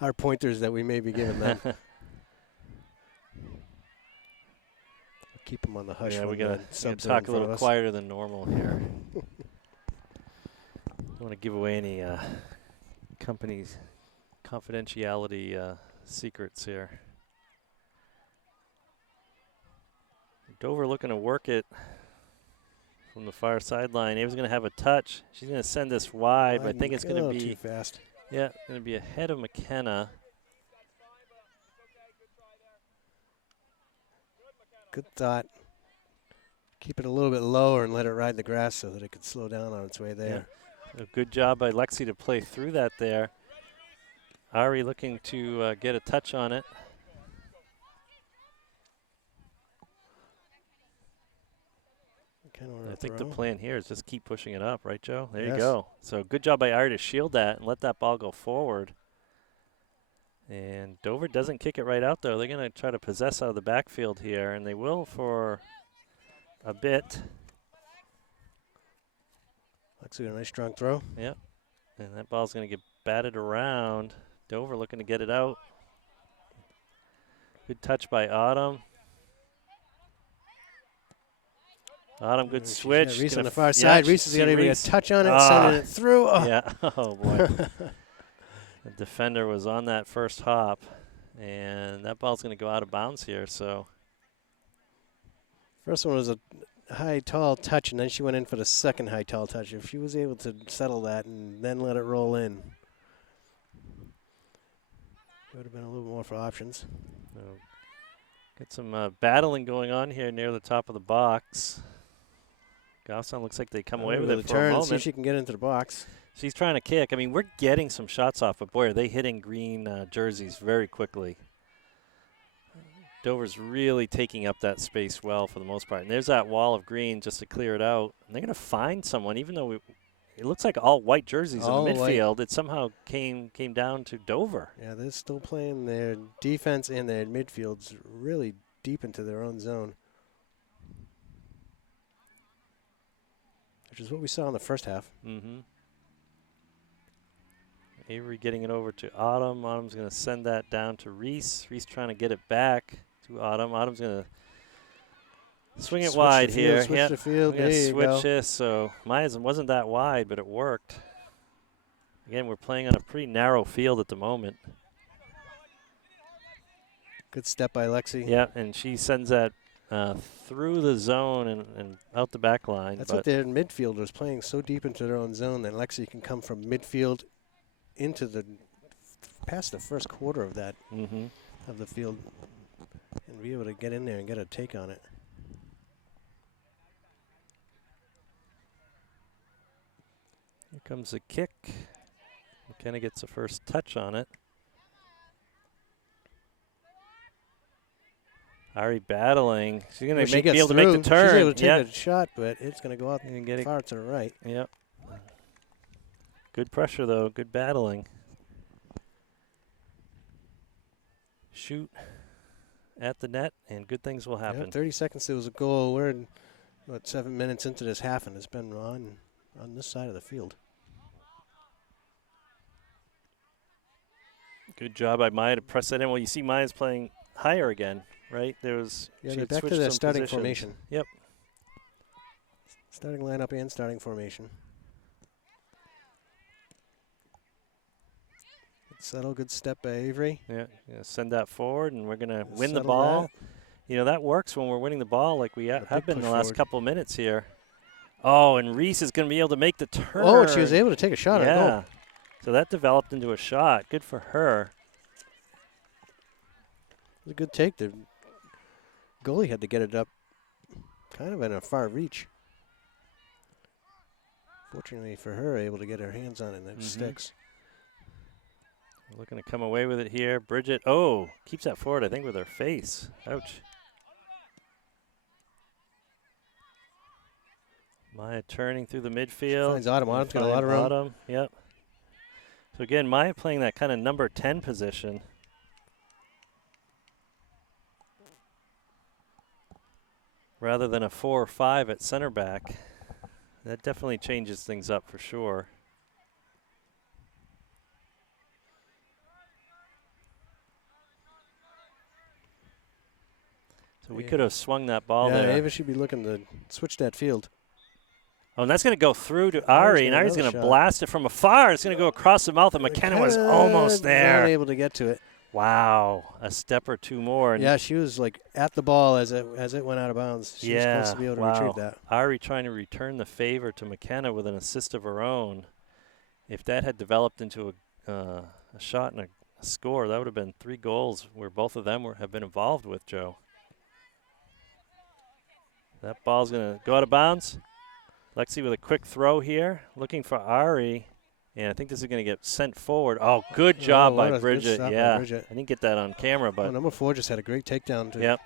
our pointers that we may be giving them. Keep them on the hush. Yeah, we got to talk a little quieter than normal here. Don't want to give away any company's confidentiality secrets here. Dover looking to work it from the far sideline. Ava's going to have a touch. She's going to send this wide, but I think it's going to be too fast. Yeah, going to be ahead of McKenna. Good thought. Keep it a little bit lower and let it ride the grass so that it could slow down on its way there. Yeah. A good job by Lexi to play through that there. Ari looking to get a touch on it. I think the plan here is just keep pushing it up, right, Joe? There you go. So good job by Ari to shield that and let that ball go forward. And Dover doesn't kick it right out, though. They're going to try to possess out of the backfield here, and they will for a bit. Lexi, a nice strong throw. Yep. And that ball's going to get batted around. Dover looking to get it out. Good touch by Autumn. Autumn, good switch. Reese on the far side. Reese is going to get a touch on it, sending it through. Oh. Yeah. Oh, boy. The defender was on that first hop, and that ball's going to go out of bounds here. So first one was a high, tall touch, and then she went in for the second high, tall touch. If she was able to settle that and then let it roll in, it would have been a little more for options. So get some battling going on here near the top of the box. Goffstown looks like they come away with it for a moment. See if she can get into the box. She's trying to kick. I mean, we're getting some shots off, but boy, are they hitting green jerseys very quickly. Dover's really taking up that space well for the most part. And there's that wall of green just to clear it out. And they're going to find someone, even though it looks like all white jerseys in the midfield. It somehow came down to Dover. Yeah, they're still playing their defense and their midfields really deep into their own zone, which is what we saw in the first half. Mm-hmm. Avery getting it over to Autumn. Autumn's going to send that down to Reese. Reese trying to get it back to Autumn. Autumn's going to swing it wide here. Switch the field. We're going to switch this. So Maya's wasn't that wide, but it worked. Again, we're playing on a pretty narrow field at the moment. Good step by Lexi. Yeah, and she sends that through the zone and out the back line. That's what their midfielders playing so deep into their own zone that Lexi can come from midfield into the past the first quarter of that of the field and be able to get in there and get a take on it. Here comes a kick. McKenna gets the first touch on it. Ari battling. She's going to be able to make the turn. She's able to take a shot, but it's going to go out far to the right. Yep. Good pressure, though. Good battling. Shoot at the net, and good things will happen. Yep, 30 seconds, there was a goal. We're about 7 minutes into this half, and it's been on this side of the field. Good job by Maya to press that in. Well, you see Maya's playing higher again, right? They're back to their starting formation. Yep. Starting lineup and starting formation. Settle, good step by Avery. Yeah, send that forward, and we're going to win the ball. That. You know, that works when we're winning the ball like we have been in the last couple of minutes here. Oh, and Reese is going to be able to make the turn. Oh, and she was able to take a shot on goal. So that developed into a shot. Good for her. It was a good take. The goalie had to get it up kind of in a far reach. Fortunately for her, able to get her hands on it and it sticks. We're looking to come away with it here. Bridget, keeps that forward, I think, with her face. Ouch. Maya turning through the midfield. Finds Autumn. Autumn's got a lot of room. Autumn, yep. So, again, Maya playing that kind of number 10 position. Rather than a 4 or 5 at center back. That definitely changes things up for sure. So we could have swung that ball there. Yeah, Ava should be looking to switch that field. Oh, and that's going to go through to Ari, and Ari's going to blast it from afar. It's going to go across the mouth, and McKenna was almost there. Not able to get to it. Wow, a step or two more. And yeah, she was like at the ball as it went out of bounds. She was supposed to be able to retrieve that. Ari trying to return the favor to McKenna with an assist of her own. If that had developed into a shot and a score, that would have been 3 goals where both of them have been involved with, Joe. That ball's going to go out of bounds. Lexi with a quick throw here, looking for Ari. And I think this is going to get sent forward. Oh, good job what by a good Bridget. stop by Yeah, Bridget. I didn't get that on camera, but Number 4 just had a great takedown to yep.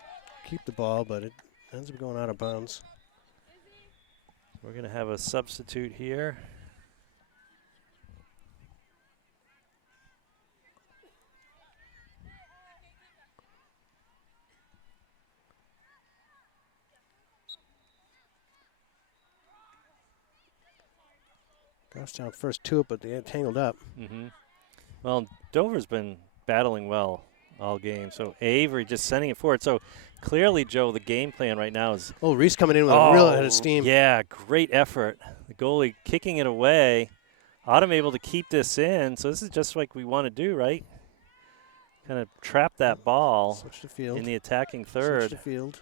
keep the ball, but it ends up going out of bounds. We're going to have a substitute here. Goffstown first to it, but they get tangled up. Well, Dover's been battling well all game. So Avery just sending it forward. So clearly, Joe, the game plan right now is. Oh, Reese coming in with a real head of steam. Yeah, great effort. The goalie kicking it away. Autumn able to keep this in. So this is just like we want to do, right? Kind of trap that ball Switch the field. in the attacking third. Switch the field.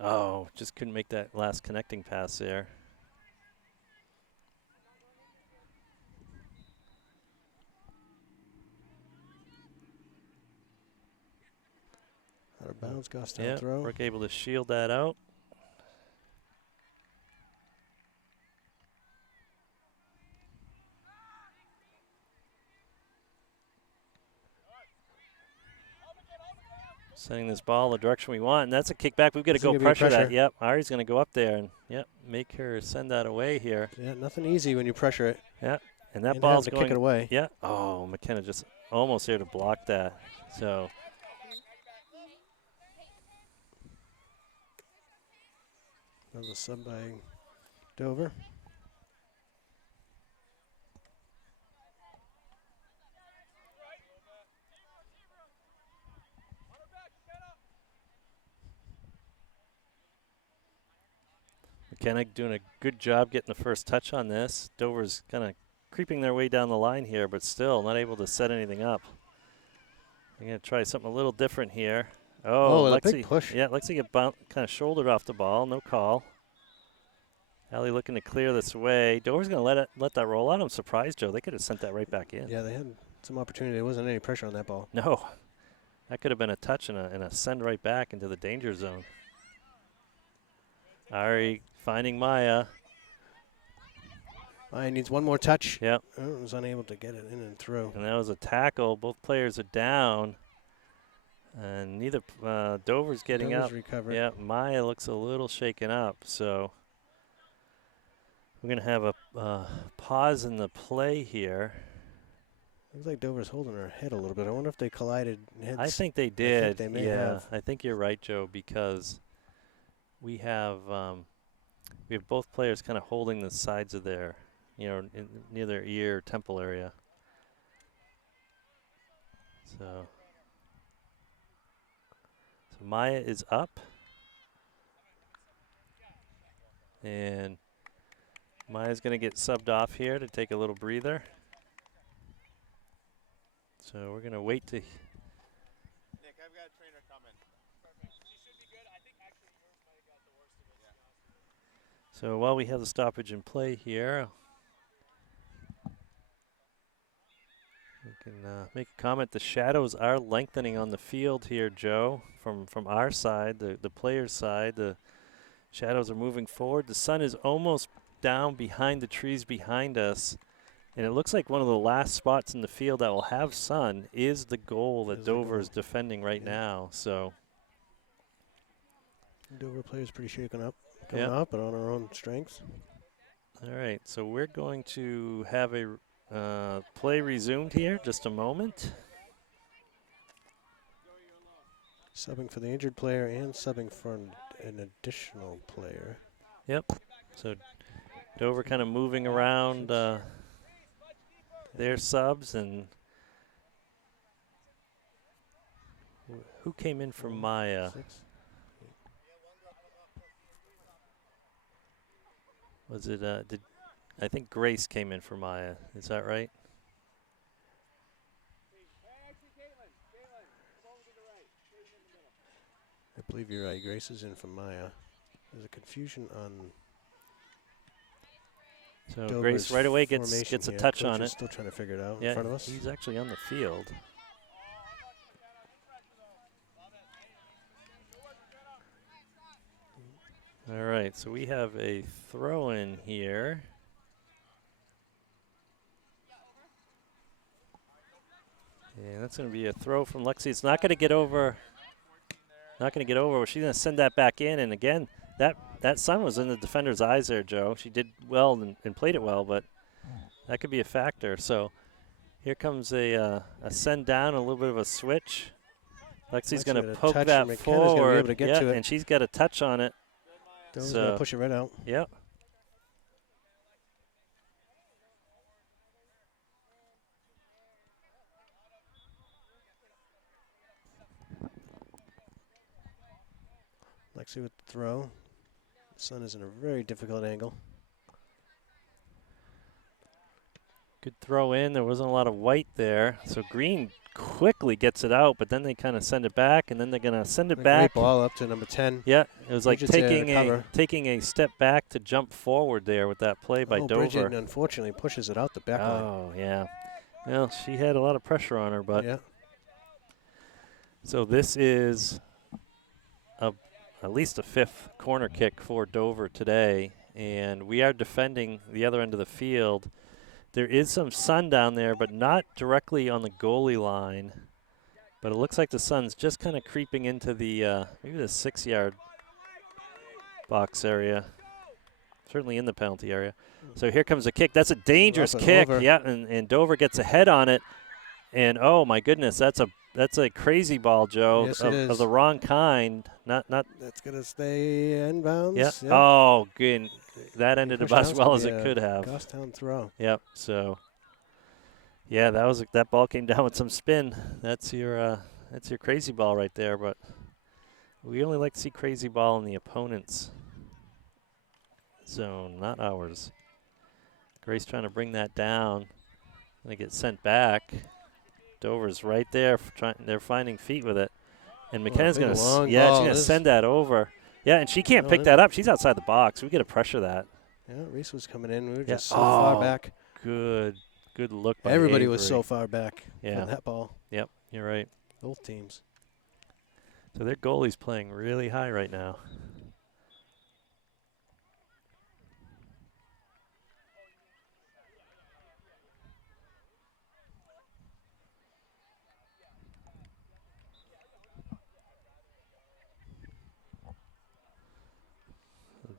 Oh, just couldn't make that last connecting pass there. Out of bounds, Goffstown throw. Brooke able to shield that out. Sending this ball the direction we want, and that's a kickback. We've got to go pressure that. Yep, Ari's going to go up there and make her send that away here. Yeah, nothing easy when you pressure it. Yeah, and that ball's going to kick it away. Yeah. Oh, McKenna just almost there to block that. So. Another sub by Dover. McKenna doing a good job getting the first touch on this. Dover's kind of creeping their way down the line here, but still not able to set anything up. I'm going to try something a little different here. Oh, Lexi, a big push. Yeah, Lexi get kind of shouldered off the ball. No call. Allie looking to clear this away. Dover's going to let that roll out. I'm surprised, Joe. They could have sent that right back in. Yeah, they had some opportunity. There wasn't any pressure on that ball. No. That could have been a touch and a send right back into the danger zone. Ari finding Maya. Maya needs one more touch. Yep. Was unable to get it in and through. And that was a tackle. Both players are down. And neither Dover's getting Dover's up. recovered. Yeah, Maya looks a little shaken up. So we're going to have a pause in the play here. Looks like Dover's holding her head a little bit. I wonder if they collided heads. I think they did. I think they may have. I think you're right, Joe, because we have both players kind of holding the sides of their, near their ear, temple area. So Maya is up. And Maya's going to get subbed off here to take a little breather. So we're going to wait to. Nick, I've got a trainer coming. Perfect. She should be good. I think actually yours might have got the worst of it. So while we have the stoppage in play here, we can make a comment. The shadows are lengthening on the field here, Joe, from our side, the players' side. The shadows are moving forward. The sun is almost down behind the trees behind us. And it looks like one of the last spots in the field that will have sun is the goal that Dover is defending right now. So Dover players pretty shaken up, coming up, but on our own strengths. All right, so we're going to have a play resumed here. Just a moment. Subbing for the injured player and subbing for an additional player. Yep. So Dover kind of moving around their subs, and who came in for Maya? Was it I think Grace came in for Maya. Is that right? I believe you're right. Grace is in for Maya. There's a confusion on. So Dover's Grace right away gets a here. touch Coach on is it. Still trying to figure it out Yeah, in front of us. he's actually on the field. All right, so we have a throw in here. And that's going to be a throw from Lexi. It's not going to get over. Not going to get over. She's going to send that back in. And again, that sun was in the defender's eyes there, Joe. She did well and played it well, but that could be a factor. So here comes a send down, a little bit of a switch. Lexi's going to poke that forward. And she's got a touch on it. Dover's going to push it right out. Yep. Lexi with the throw. Sun is in a very difficult angle. Good throw in. There wasn't a lot of white there. So Green quickly gets it out, but then they kind of send it back, and then they're going to send it back. Great ball up to number 10. Yeah, it was like Bridget's taking a step back to jump forward there with that play by Dover. Bridget unfortunately pushes it out the back line. Oh, yeah. Well, she had a lot of pressure on her, but yeah. So this is at least a 5th corner kick for Dover today, and we are defending the other end of the field. There is some sun down there, but not directly on the goalie line. But it looks like the sun's just kind of creeping into the maybe the 6-yard box area. Certainly in the penalty area. So here comes a kick. That's a dangerous kick. Over. Yeah, and Dover gets a head on it. And oh my goodness, that's a crazy ball, Joe. Yes, of the wrong kind. Not. That's gonna stay inbounds. Yeah. Yep. Oh, good. That ended Push about out, as well it's as gonna it be could a have. Goffstown throw. Yep. So. Yeah, that ball came down with some spin. That's your crazy ball right there. But we only like to see crazy ball in the opponent's zone, not ours. Grace trying to bring that down. Gonna get sent back. Dover's right there. They're finding feet with it. And McKenna's going to she's going to send that over. Yeah, and she can't pick that up. She's outside the box. We got to pressure that. Yeah, Reese was coming in. We were just so far back. Good look by Everybody Avery. was so far back from that ball. Yep, you're right. Both teams. So their goalie's playing really high right now.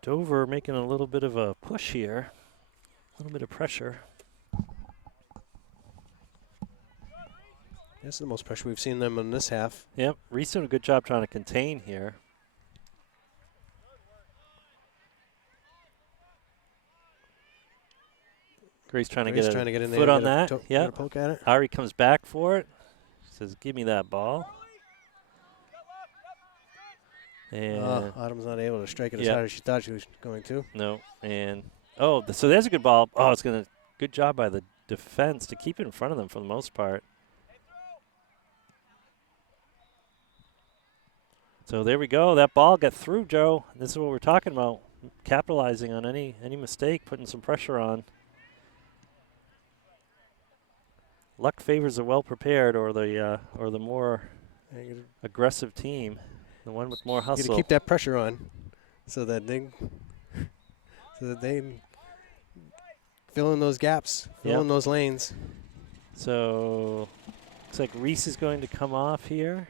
Dover making a little bit of a push here, a little bit of pressure. This is the most pressure we've seen them in this half. Yep, Reese did a good job trying to contain here. Grace trying to get a foot on that. Yeah, poke at it. Ari comes back for it. Says, "Give me that ball." And Autumn's not able to strike it as hard as she thought she was going to. No, and so there's a good ball. Oh, it's good job by the defense to keep it in front of them for the most part. So there we go. That ball got through, Joe. This is what we're talking about: capitalizing on any mistake, putting some pressure on. Luck favors the well prepared, or the more aggressive team. The one with more hustle. You got to keep that pressure on, so that they fill in those gaps, fill in those lanes. So looks like Reese is going to come off here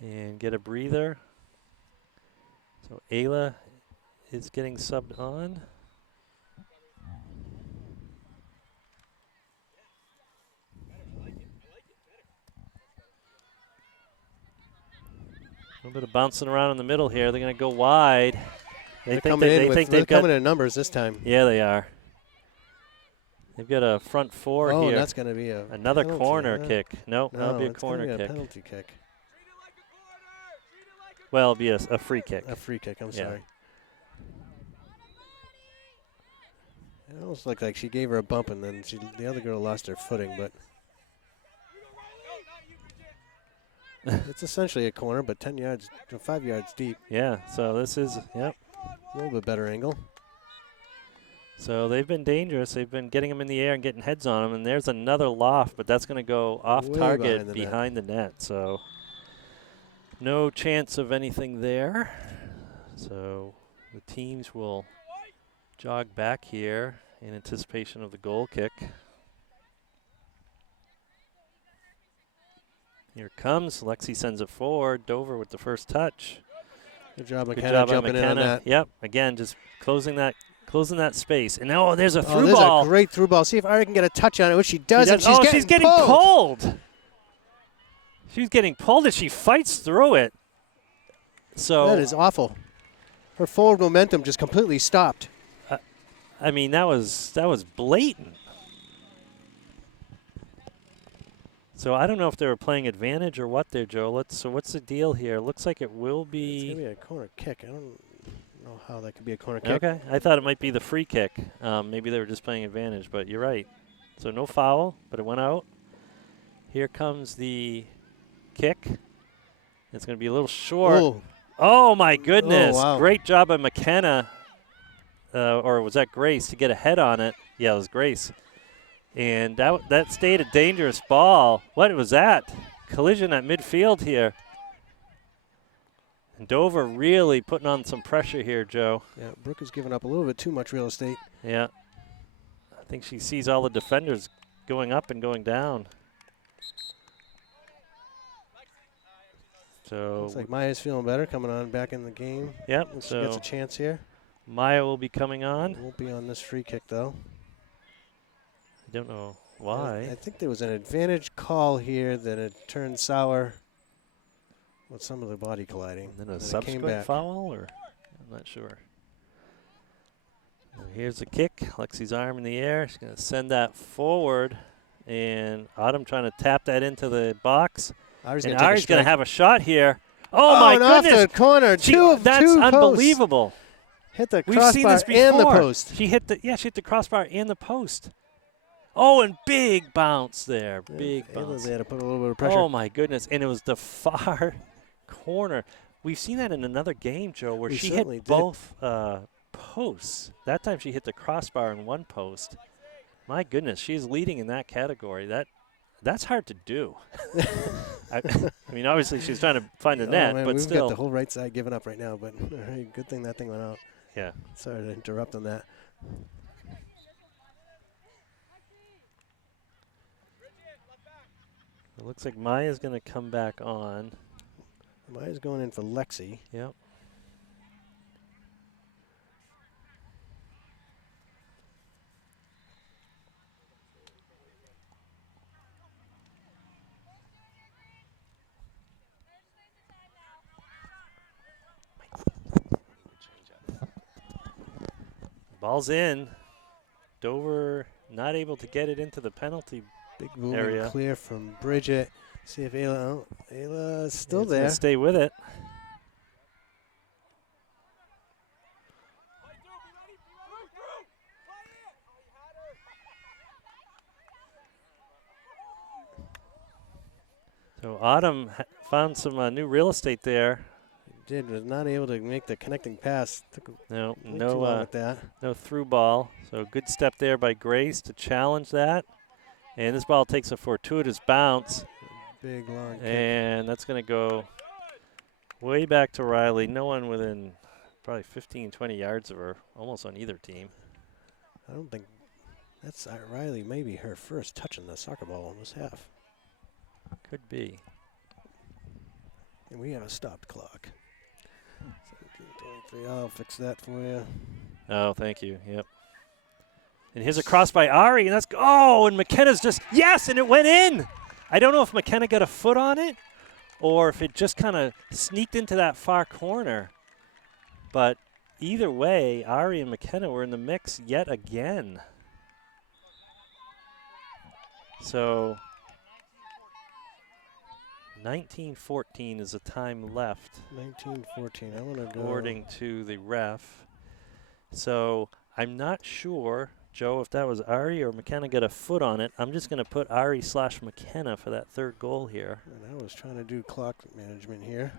and get a breather. So Ayla is getting subbed on. A little bit of bouncing around in the middle here. They're going to go wide. They think they're coming in numbers this time. Yeah, they are. They've got a front four here. Oh, that's going to be another penalty, corner kick. No, that'll be a corner kick. kick. A penalty kick. Well, it'll be a free kick. A free kick. I'm sorry. It almost looked like she gave her a bump, and then the other girl lost her footing, but. It's essentially a corner, but 5 yards deep. Yeah, so this is, a little bit better angle. So they've been dangerous. They've been getting them in the air and getting heads on them, and there's another loft, but that's going to go off Way target behind the net. So no chance of anything there. So the teams will jog back here in anticipation of the goal kick. Here it comes. Lexi sends it forward. Dover with the first touch. Good job, Good McKenna, job by jumping in on McKenna. that. Yep. Again, just closing that space. And now there's a through there's ball. a great through ball. See if Ari can get a touch on it, which she does. And She's getting pulled. She's getting pulled, and she fights through it. So that is awful. Her forward momentum just completely stopped. I mean, that was blatant. So I don't know if they were playing advantage or what there, Joe. So what's the deal here? Looks like it will It's be. going to be a corner kick. I don't know how that could be a corner kick. Okay, I thought it might be the free kick. Maybe they were just playing advantage, but you're right. So no foul, but it went out. Here comes the kick. It's going to be a little short. Ooh. Oh, my goodness. Oh, wow. Great job by McKenna. Or was that Grace to get a head on it? Yeah, it was Grace. And that stayed a dangerous ball. What was that? Collision at midfield here. And Dover really putting on some pressure here, Joe. Yeah, Brooke has given up a little bit too much real estate. Yeah. I think she sees all the defenders going up and going down. So Looks like Maya's feeling better, coming on back in the game. Yep. She gets a So chance here. Maya will be coming on. Won't be on this free kick, though. I don't know why. I think there was an advantage call here that it turned sour with some of the body colliding. And then a it came subsequent back. foul, or I'm not sure. And here's the kick. Lexi's arm in the air. She's going to send that forward. And Autumn trying to tap that into the box. Ari's And going Ari's going to to have a shot here. Oh, my and goodness. off the corner. That's two unbelievable. posts. Hit the We've seen crossbar this before. and the post. She hit the crossbar and the post. Oh, and big bounce there. Big Ayla bounce. there to put a little bit of pressure. Oh, my goodness. And it was the far corner. We've seen that in another game, Joe, where We she certainly hit did. both posts. That time she hit the crossbar and one post. My goodness, she's leading in that category. That's hard to do. I mean, obviously she's trying to find a net, man, but we've still. got the whole right side given up right now, but good thing that thing went out. Yeah. Sorry to interrupt on that. It looks like Maya's going to come back on. Maya's going in for Lexi. Yep. Ball's in. Dover not able to get it into the penalty. Big moving Area. clear from Bridget. See if Ayla. Oh, Ayla's still It's gonna there. stay with it. So Autumn found some new real estate there. Was not able to make the connecting pass. Took No, way too long no, with that. no through ball. So good step there by Grace to challenge that. And this ball takes a fortuitous bounce. Big long kick. And that's going to go way back to Riley. No one within probably 15, 20 yards of her, almost on either team. I don't think that's Riley. Maybe her first touch on the soccer ball in this half. Could be. And we have a stopped clock. 17:23. I'll fix that for you. Oh, thank you. Yep. And here's a cross by Ari, and and McKenna's just, yes, and it went in. I don't know if McKenna got a foot on it or if it just kind of sneaked into that far corner. But either way, Ari and McKenna were in the mix yet again. So 19:14 is the time left. 19:14. I want to go. According to the ref. So I'm not sure, Joe, if that was Ari or McKenna got a foot on it. I'm just going to put Ari/McKenna for that third goal here. And I was trying to do clock management here.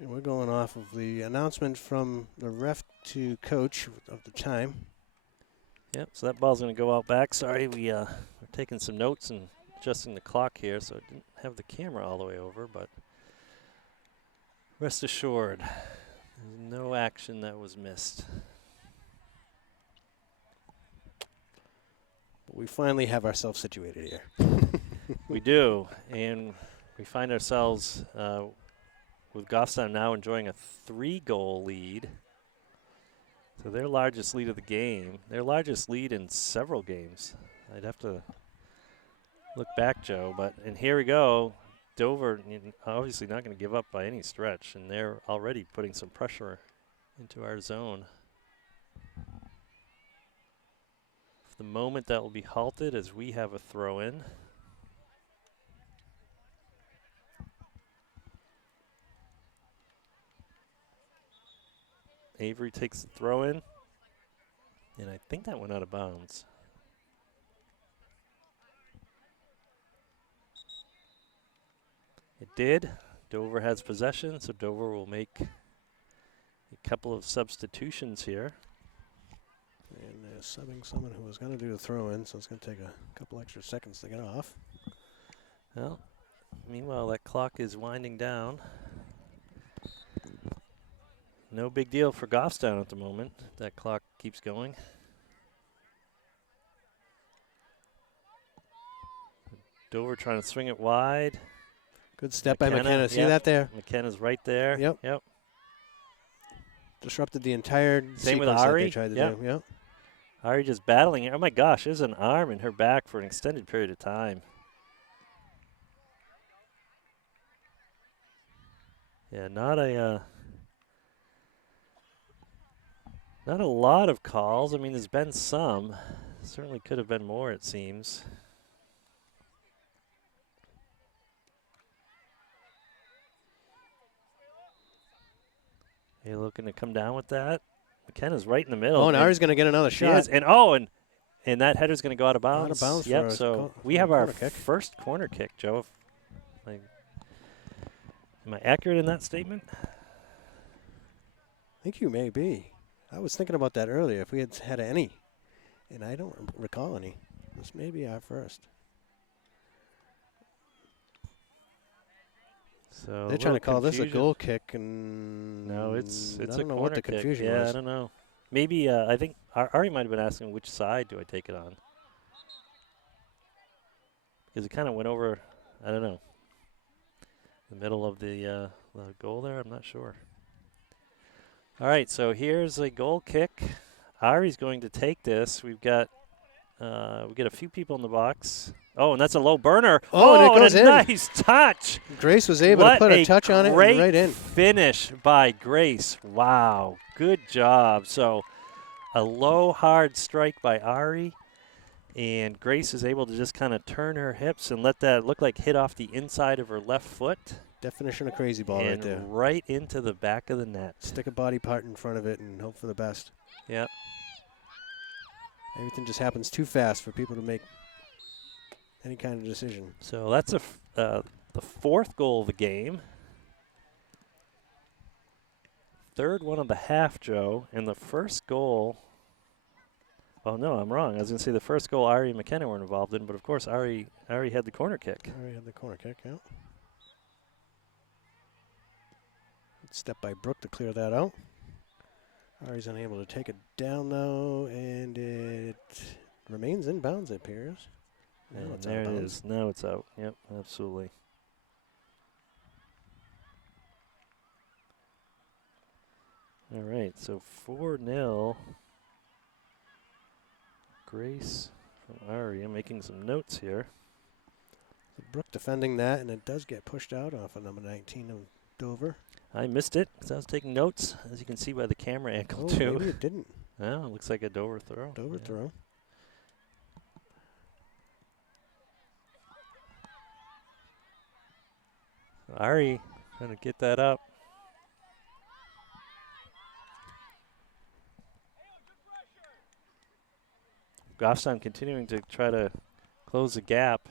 And we're going off of the announcement from the ref to coach of the time. Yep, so that ball's going to go out back. Sorry, we're taking some notes and adjusting the clock here, so I didn't have the camera all the way over, but Rest assured, there's no action that was missed. We finally have ourselves situated here. We do, and we find ourselves with Goffstown now enjoying a 3-goal lead. So their largest lead of the game, their largest lead in several games. I'd have to look back, Joe, and here we go. Dover obviously not going to give up by any stretch, and they're already putting some pressure into our zone. For the moment, that will be halted as we have a throw-in. Avery takes the throw-in, and I think that went out of bounds. It did. Dover has possession, so Dover will make a couple of substitutions here. And they're subbing someone who was going to do a throw-in, so it's going to take a couple extra seconds to get off. Well, meanwhile, that clock is winding down. No big deal for Goffstown at the moment. That clock keeps going. Dover trying to swing it wide. Good step by McKenna. See yep. that there? McKenna's right there. Yep. Disrupted the entire Same with sequence that Ari. they tried to Yep. do. Yep. Ari just battling it. Oh my gosh, there's an arm in her back for an extended period of time. Yeah, not a lot of calls. I mean, there's been some. Certainly could have been more, it seems. Are you looking to come down with that? McKenna's right in the middle. Oh, and Ari's going to get another she shot. is. And that header's going to go out of bounds. Out of bounds Yep. for a So we for a have our corner kick. first corner kick, Joe. Am I accurate in that statement? I think you may be. I was thinking about that earlier, if we had had any, and I don't recall any. This may be our first. So They're trying to call this a confusion. goal kick, and No, it's I a don't know corner what the kick. confusion Yeah, was. I don't know. Maybe I think Ari might have been asking which side do I take it on, because it kind of went over. I don't know. The middle of the goal there. I'm not sure. All right, so here's a goal kick. Ari's going to take this. We got a few people in the box. Oh, and that's a low burner. Oh, and it goes a in. Nice touch. Grace was able What to put a touch on it and great right in. finish by Grace. Wow, good job. So a low, hard strike by Ari, and Grace is able to just kind of turn her hips and let that look like hit off the inside of her left foot. Definition of crazy ball and right there. right into the back of the net. Stick a body part in front of it and hope for the best. Yep. Everything just happens too fast for people to make any kind of decision. So that's the fourth goal of the game. Third one of the half, Joe. And the first goal. Oh, no, I'm wrong. I was going to say the first goal Ari and McKenna were involved in, but of course Ari had the corner kick. Ari had the corner kick, yeah. Good step by Brooke to clear that out. Ari's unable to take it down, though, and it remains in bounds, it appears. Now And it's out there of it bounds. is. Now it's out. Yep, absolutely. All right, so 4-0. Grace from Ari. I'm making some notes here. Brooke defending that, and it does get pushed out off of number 19 of Dover. I missed it because I was taking notes, as you can see by the camera angle, Oh, too. maybe it didn't. Oh, looks like a Dover throw. Dover Yeah. throw. Ari trying to get that up. Goffstown continuing to try to close the gap.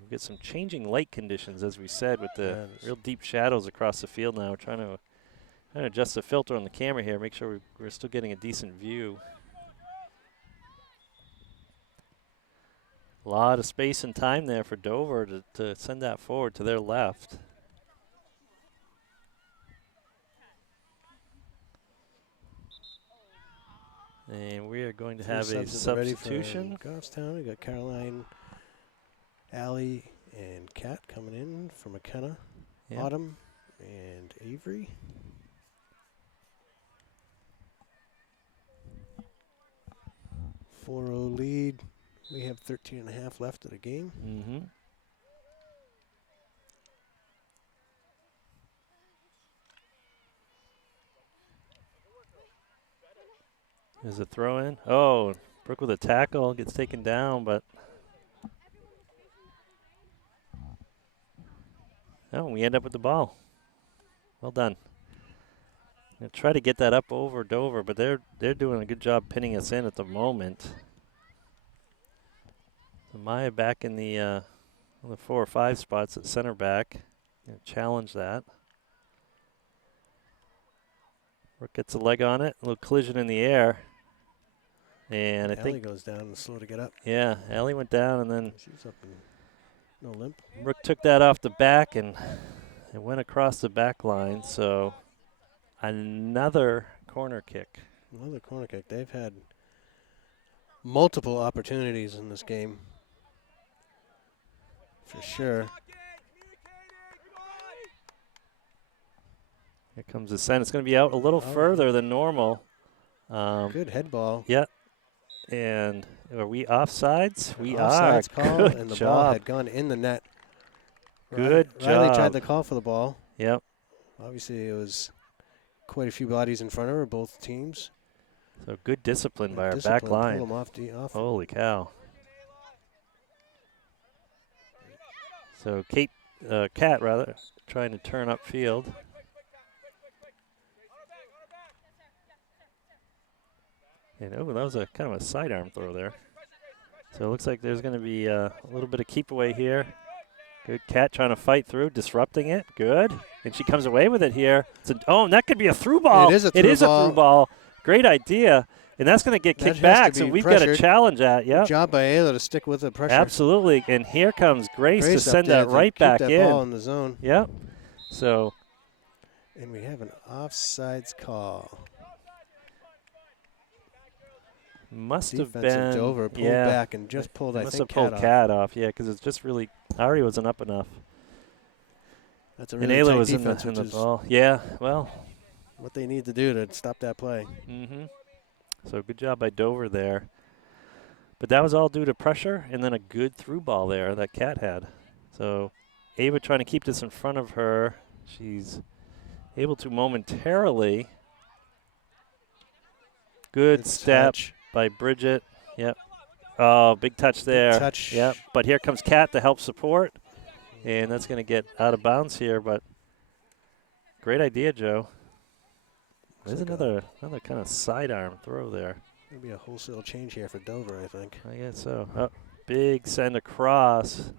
We get some changing light conditions, as we said, with the real deep shadows across the field now. We're trying to adjust the filter on the camera here, make sure we're still getting a decent view. A lot of space and time there for Dover to send that forward to their left. And we are going to have a substitution. Goffstown. We got Caroline, Allie, and Kat coming in for McKenna. Yep. Autumn and Avery. .40 lead. We have 13 and a half left of the game. Mm-hmm. There's a throw in. Oh, Brooke with a tackle, gets taken down, but oh, we end up with the ball. Well done. Gonna try to get that up over Dover, but they're doing a good job pinning us in at the moment. So Maya back in the 4 or 5 spots at center back. Gonna challenge that. Brooke gets a leg on it, a little collision in the air. And I Allie think goes down and slow to get up. yeah, Allie went down and then She's up and no limp. Brooke took that off the back and it went across the back line. So another corner kick. Another corner kick. They've had multiple opportunities in this game. For sure. Here comes the send. It's going to be out a little further than normal. Good head ball. Yeah. And are we offsides? We Offsides are. call, Good and the job. ball had gone in the net. Good Riley job. tried to call for the ball. Yep. Obviously, it was quite a few bodies in front of her, both teams. So good discipline by our Discipline, back line. Pull them off. Holy cow. So Kat rather, trying to turn upfield. And oh, that was a kind of a sidearm throw there. So it looks like there's going to be a little bit of keep away here. Good Kat trying to fight through, disrupting it. Good. And she comes away with it here. And that could be a through ball. It is a through It is ball. a through ball. Great idea. And that's going to get That kicked has back. to So be we've got to pressured. challenge that. Yeah. Good job by Ayla to stick with the pressure. Absolutely. And here comes Grace to up send there that to right keep back that in. ball in the zone. Yep. So And we have an offsides call. must Defensive have been Dover pulled yeah. back and just pulled, I Must think, have pulled Kat off. Kat off. Yeah, because it's just really Ari wasn't up enough. That's a And really Ayla tight was defense, in the which is ball. Yeah, well. what they need to do to stop that play. Mm-hmm. So good job by Dover there. But that was all due to pressure and then a good through ball there that Kat had. So Ava trying to keep this in front of her. She's able to momentarily. Good step touch. by Bridget. Yep. Oh, big touch there. Good touch. Yep. But here comes Kat to help support. And that's going to get out of bounds here. But great idea, Joe. There's like another kind of sidearm throw there. Maybe a wholesale change here for Dover, I think. I guess so. Oh, big send across.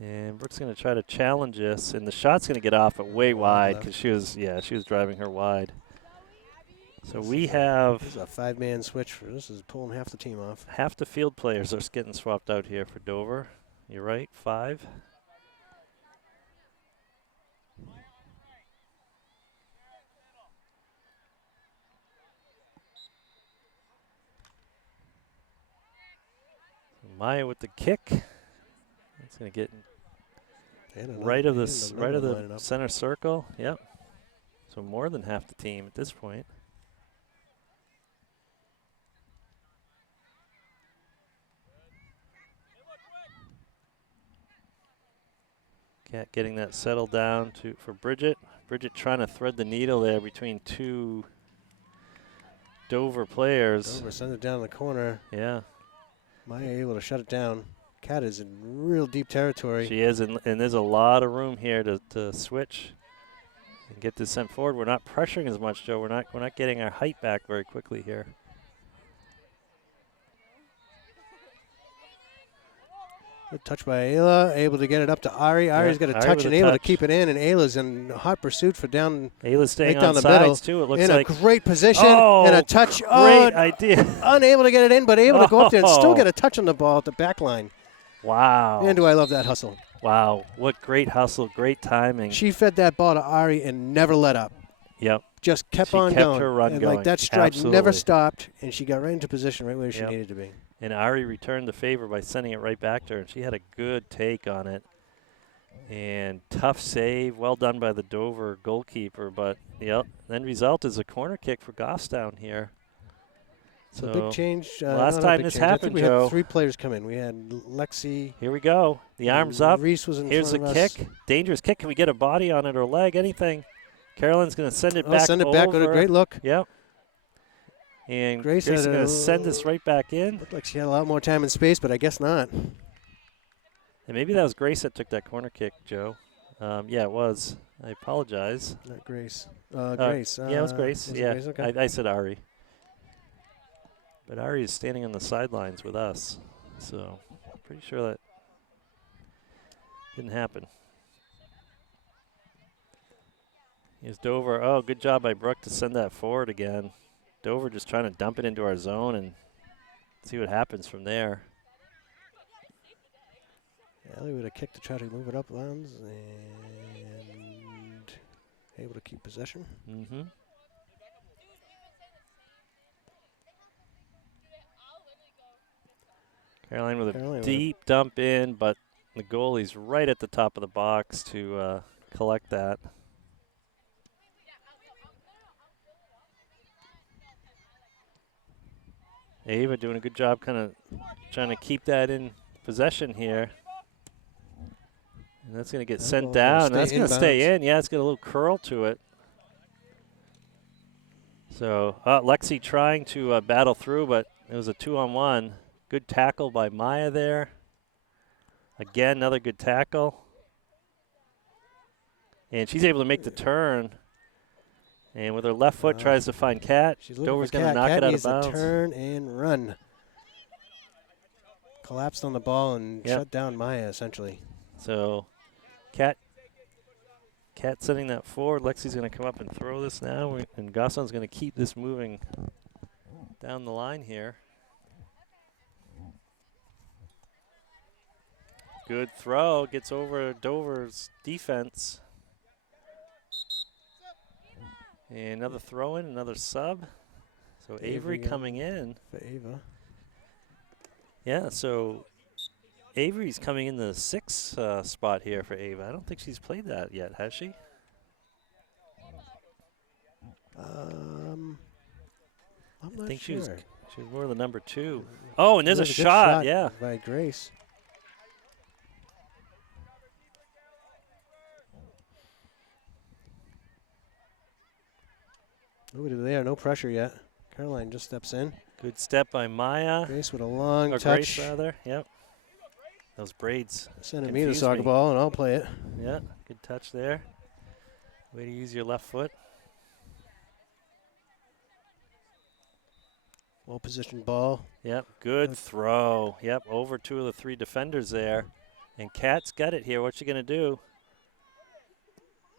And Brooke's going to try to challenge this. And the shot's going to get off, but way wide left. because she was driving her wide. So we have This is a 5-man switch. This is pulling half the team off. half the field players are getting swapped out here for Dover. You're right, 5. Maya with the kick. It's going to get right of the center circle. Yep. So more than half the team at this point. Kat getting that settled down for Bridget. Bridget trying to thread the needle there between 2 Dover players. Dover sends it down the corner. Yeah. Maya able to shut it down. Kat is in real deep territory. She is, and there's a lot of room here to switch and get this sent forward. We're not pressuring as much, Joe. We're not getting our height back very quickly here. Good touch by Ayla, able to get it up to Ari. Ari's got a Ari touch with and a able to touch. keep it in, and Ayla's in hot pursuit for down. Ayla's staying right down on the middle. sides, too. It looks in like a great position Oh, and a touch. great idea. Unable to get it in, but able to go up there and still get a touch on the ball at the back line. Wow. Man, do I love that hustle. Wow. What great hustle, great timing. She fed that ball to Ari and never let up. Yep. Just kept She on kept going. her run and going. like that stride never Absolutely. stopped, and she got right into position right where she Yep. needed to be. And Ari returned the favor by sending it right back to her, and she had a good take on it. And tough save, well done by the Dover goalkeeper. But the end result is a corner kick for Goffstown here. So big change. last not a time big this change. I happened, think we Joe. had 3 players come in. We had Lexi. Here we go. The arm's up. Reese was in Here's the front of us. kick. Dangerous kick. Can we get a body on it or leg? Anything? Carolyn's going to send it back Send it over. back. What a great look. Yep. And Grace Grace is had going a- to send this right back in. Looked like she had a lot more time and space, but I guess not. And maybe that was Grace that took that corner kick, Joe. Yeah, it was. I apologize. Not Grace. Grace. Yeah, it was Grace. Was it Yeah, Grace? Okay. I said Ari. But Ari is standing on the sidelines with us. So pretty sure that didn't happen. Here's Dover. Oh, good job by Brooke to send that forward again. Dover just trying to dump it into our zone and see what happens from there. Ellie with a kick to try to move it up bounds and able to keep possession. Mm-hmm. Caroline with a deep dump in, but the goalie's right at the top of the box to collect that. Ava doing a good job kind of trying to keep that in possession here. And that's going to get sent down. That's going to stay in. Yeah, it's got a little curl to it. So Lexi trying to battle through, but it was a 2-on-1. Good tackle by Maya there. Again, another good tackle. And she's able to make the turn. And with her left foot, tries to find Kat. Dover's going to knock it out of bounds. Turn and run. Collapsed on the ball and shut down Maya, essentially. So Kat sending that forward. Lexi's going to come up and throw this now. And Gosson's going to keep this moving down the line here. Good throw. Gets over Dover's defense. And another throw in, another sub. So Avery coming in. For Ava. Yeah, so Avery's coming in the 6th spot here for Ava. I don't think she's played that yet, has she? I'm not I think sure. she was more the number 2. Oh, and there's a shot, yeah. By Grace. Nobody there, no pressure yet. Caroline just steps in. Good step by Maya. Grace with a long or touch. Grace, rather. Yep. Those braids. Sending me the confused soccer me. ball, and I'll play it. Yeah, good touch there. Way to use your left foot. Well-positioned ball. Yep, good throw. Yep, over 2 of the 3 defenders there. And Kat's got it here. What's she going to do?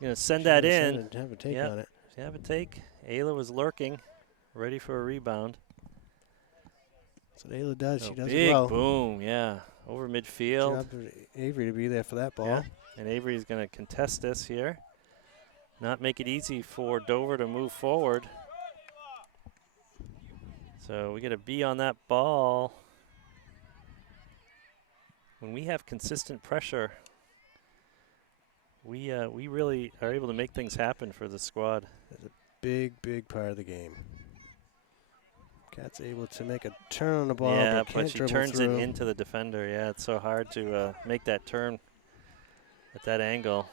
Going to send that in. Have a take on it. Have a take. Ayla was lurking, ready for a rebound. That's what Ayla does. She does big it well. Boom, yeah. Over midfield. Job for Avery to be there for that ball. Yeah. And Avery is going to contest this here. Not make it easy for Dover to move forward. So we get a B on that ball. When we have consistent pressure, we really are able to make things happen for the squad. That's a big part of the game. Kat's able to make a turn on the ball, yeah, but can't she dribble turns through. it into the defender. Yeah, it's so hard to make that turn at that angle.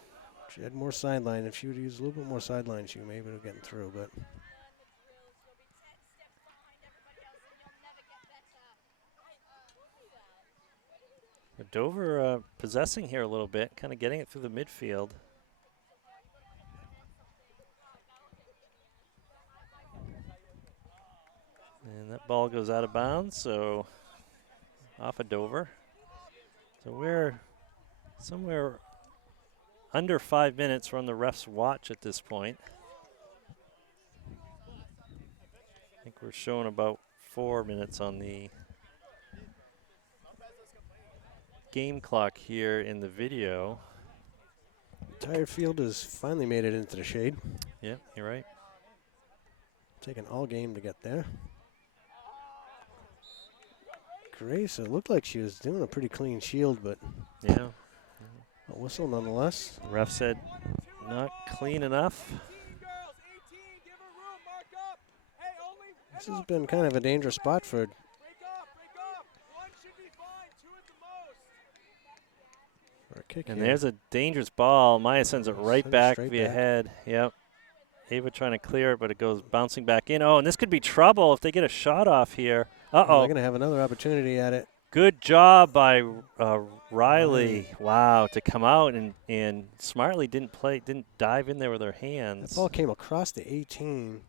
She had more sideline. If she would use a little bit more sideline, she may be able to get through. But Dover possessing here a little bit, kind of getting it through the midfield. And that ball goes out of bounds, so off of Dover. So we're somewhere under 5 minutes. We're on the ref's watch at this point. I think we're showing about 4 minutes on the game clock here in the video. Tired field has finally made it into the shade. Yep, you're right. Taking all game to get there. Grace, it looked like she was doing a pretty clean shield, but Yeah. a whistle nonetheless. Ref said not clean enough. 18 girls, 18, give her room, mark up. Hey, only This has been kind of a dangerous spot for break up, break up. One should be fine, two at the most. a kick And here. there's a dangerous ball. Maya sends it right Send it back straight via back. head. Yep. Ava trying to clear it, but it goes bouncing back in. Oh, and this could be trouble if they get a shot off here. They're Uh-oh. going to have another opportunity at it. Good job by Riley. Wow, to come out and smartly didn't dive in there with her That hands. ball came across the 18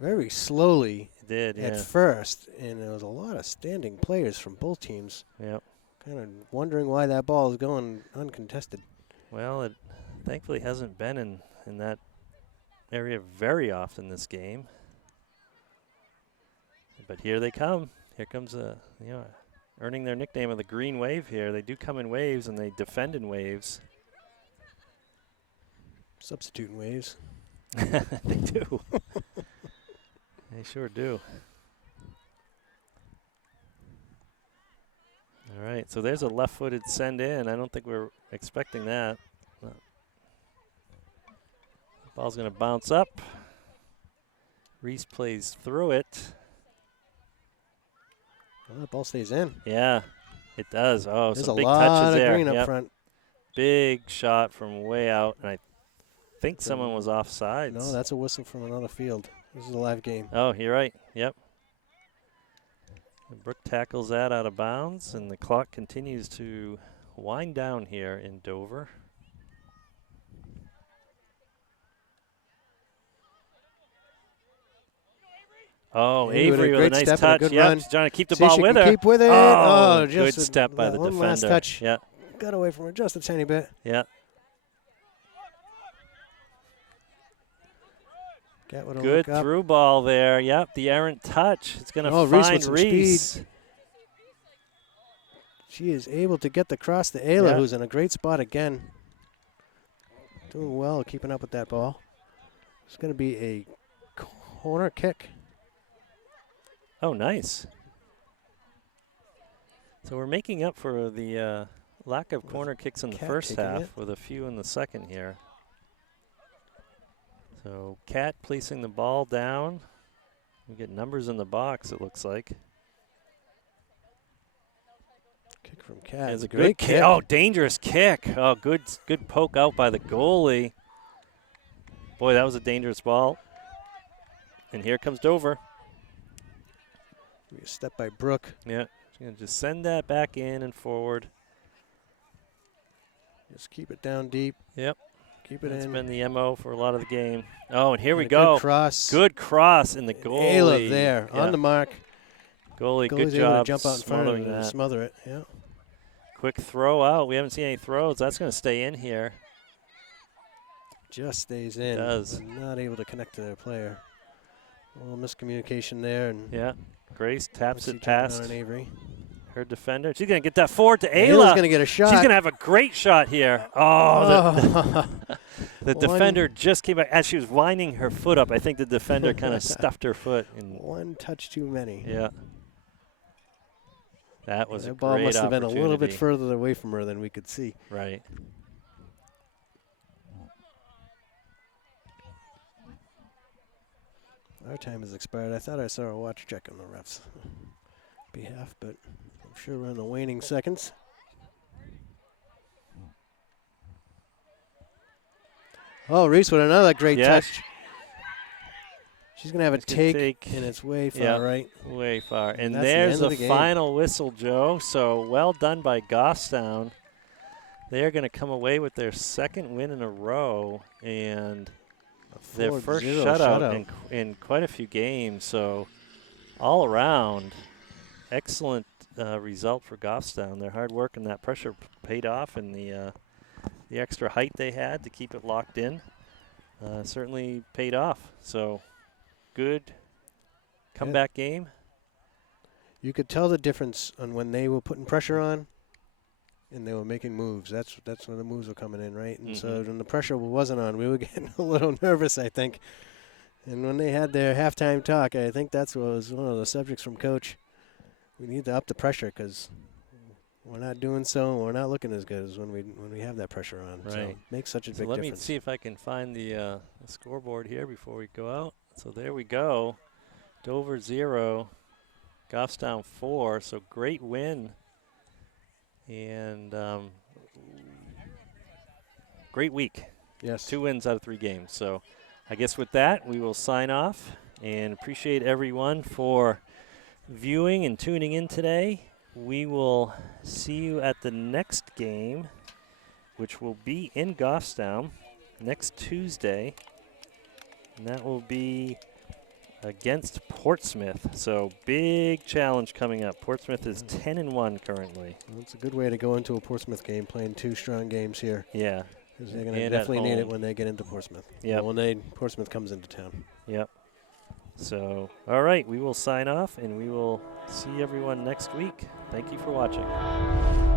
very slowly It did, at yeah. first, and there was a lot of standing players from both teams. Yep. Kind of wondering why that ball is going uncontested. Well, it thankfully hasn't been in that area very often this game. But here they come. Here comes earning their nickname of the Green Wave here. They do come in waves and they defend in waves. Substituting waves. They do. They sure do. All right, so there's a left-footed send in. I don't think we're expecting that. Ball's going to bounce up. Reese plays through it. Well, that ball stays in. Yeah, it does. Oh, There's some a big lot touches of there. green up Yep. front. Big shot from way out, and I think That's a- someone was offsides. No, that's a whistle from another field. This is a live game. Oh, you're right. Yep. And Brooke tackles that out of bounds, and the clock continues to wind down here in Dover. Oh, Avery with a Avery with a great nice step and a touch. good Yep, run. she's trying to keep the See, ball she with can her. keep with it. Oh, just good step by that the one defender. last touch. Yeah, Got away from her just a tiny bit. yeah. Gat with a Good look up. through ball there. Yep, the errant touch. It's going to Oh, Reese with find some Reese. She is able to get the cross to Ayla, Yeah. who's in a great spot again. Doing well, keeping up with that ball. It's going to be a corner kick. Oh, nice. So we're making up for the lack of With corner kicks in the Kat first taking half it. with a few in the second here. So Kat placing the ball down. We get numbers in the box, it looks like. Kick from Kat. It's It's a a great good kick. Oh, dangerous kick. Oh, good poke out by the goalie. Boy, that was a dangerous ball. And here comes Dover. A step by Brooke. Yeah, she's going to just send that back in and forward. Just keep it down deep. Yep. Keep it That's in. been the MO for a lot of the game. Oh, and here we And a go. Good cross. Good cross in the goalie. Ayla there Yeah. on the mark. Goalie, good Goalie's able job to jump out in front of it smothering and that. smother it. Yeah. Quick throw out. We haven't seen any throws. That's going to stay in here. Just stays in. does. but not able to connect to their player. A little miscommunication there. And Yeah. Grace taps Messi it jumping past on Avery. her defender. She's going to get that forward to Ayla's Ayla. going to get a shot. She's going to have a great shot here. Oh, the One- defender just came back. As she was winding her foot up, I think the defender kind of stuffed her foot. And One touch too many. yeah. That was a That ball great must have been a little bit opportunity. further away from her than we could see. Right. Our time has expired. I thought I saw a watch check on the refs' behalf, but I'm sure we're in the waning seconds. Oh, Reese with another great Yes. touch. She's going to have a She's gonna take, take- and it's way far Yep. right. Way far. And that's the there's end of the the game. final whistle, Joe. So well done by Goffstown. They're going to come away with their second win in a row and their first 4-0 shutout in quite a few games. So all around, excellent result for Goffstown. Their hard work and that pressure paid off, and the extra height they had to keep it locked in certainly paid off. So good comeback game. You could tell the difference on when they were putting pressure on and they were making moves. That's when the moves were coming in, right? And so Mhm. when the pressure wasn't on, we were getting a little nervous, I think. And when they had their halftime talk, I think that's what was one of the subjects from Coach. We need to up the pressure because we're not doing so. We're not looking as good as when we have that pressure on. So Right. it makes such a So big let difference. me see if I can find the scoreboard here before we go out. So there we go. Dover 0, Goffstown 4. So great win. And great week. Yes. 2 wins out of 3 games. So I guess with that, we will sign off and appreciate everyone for viewing and tuning in today. We will see you at the next game, which will be in Goffstown next Tuesday. And that will be against Portsmouth. So big challenge coming up. Portsmouth is 10-1 currently. Well, it's a good way to go into a Portsmouth game, playing 2 strong games here. Yeah. Because they're going to And at definitely need it home. when they get into Portsmouth. Yep. Well, Portsmouth comes into town. Yep. So, all right, we will sign off and we will see everyone next week. Thank you for watching.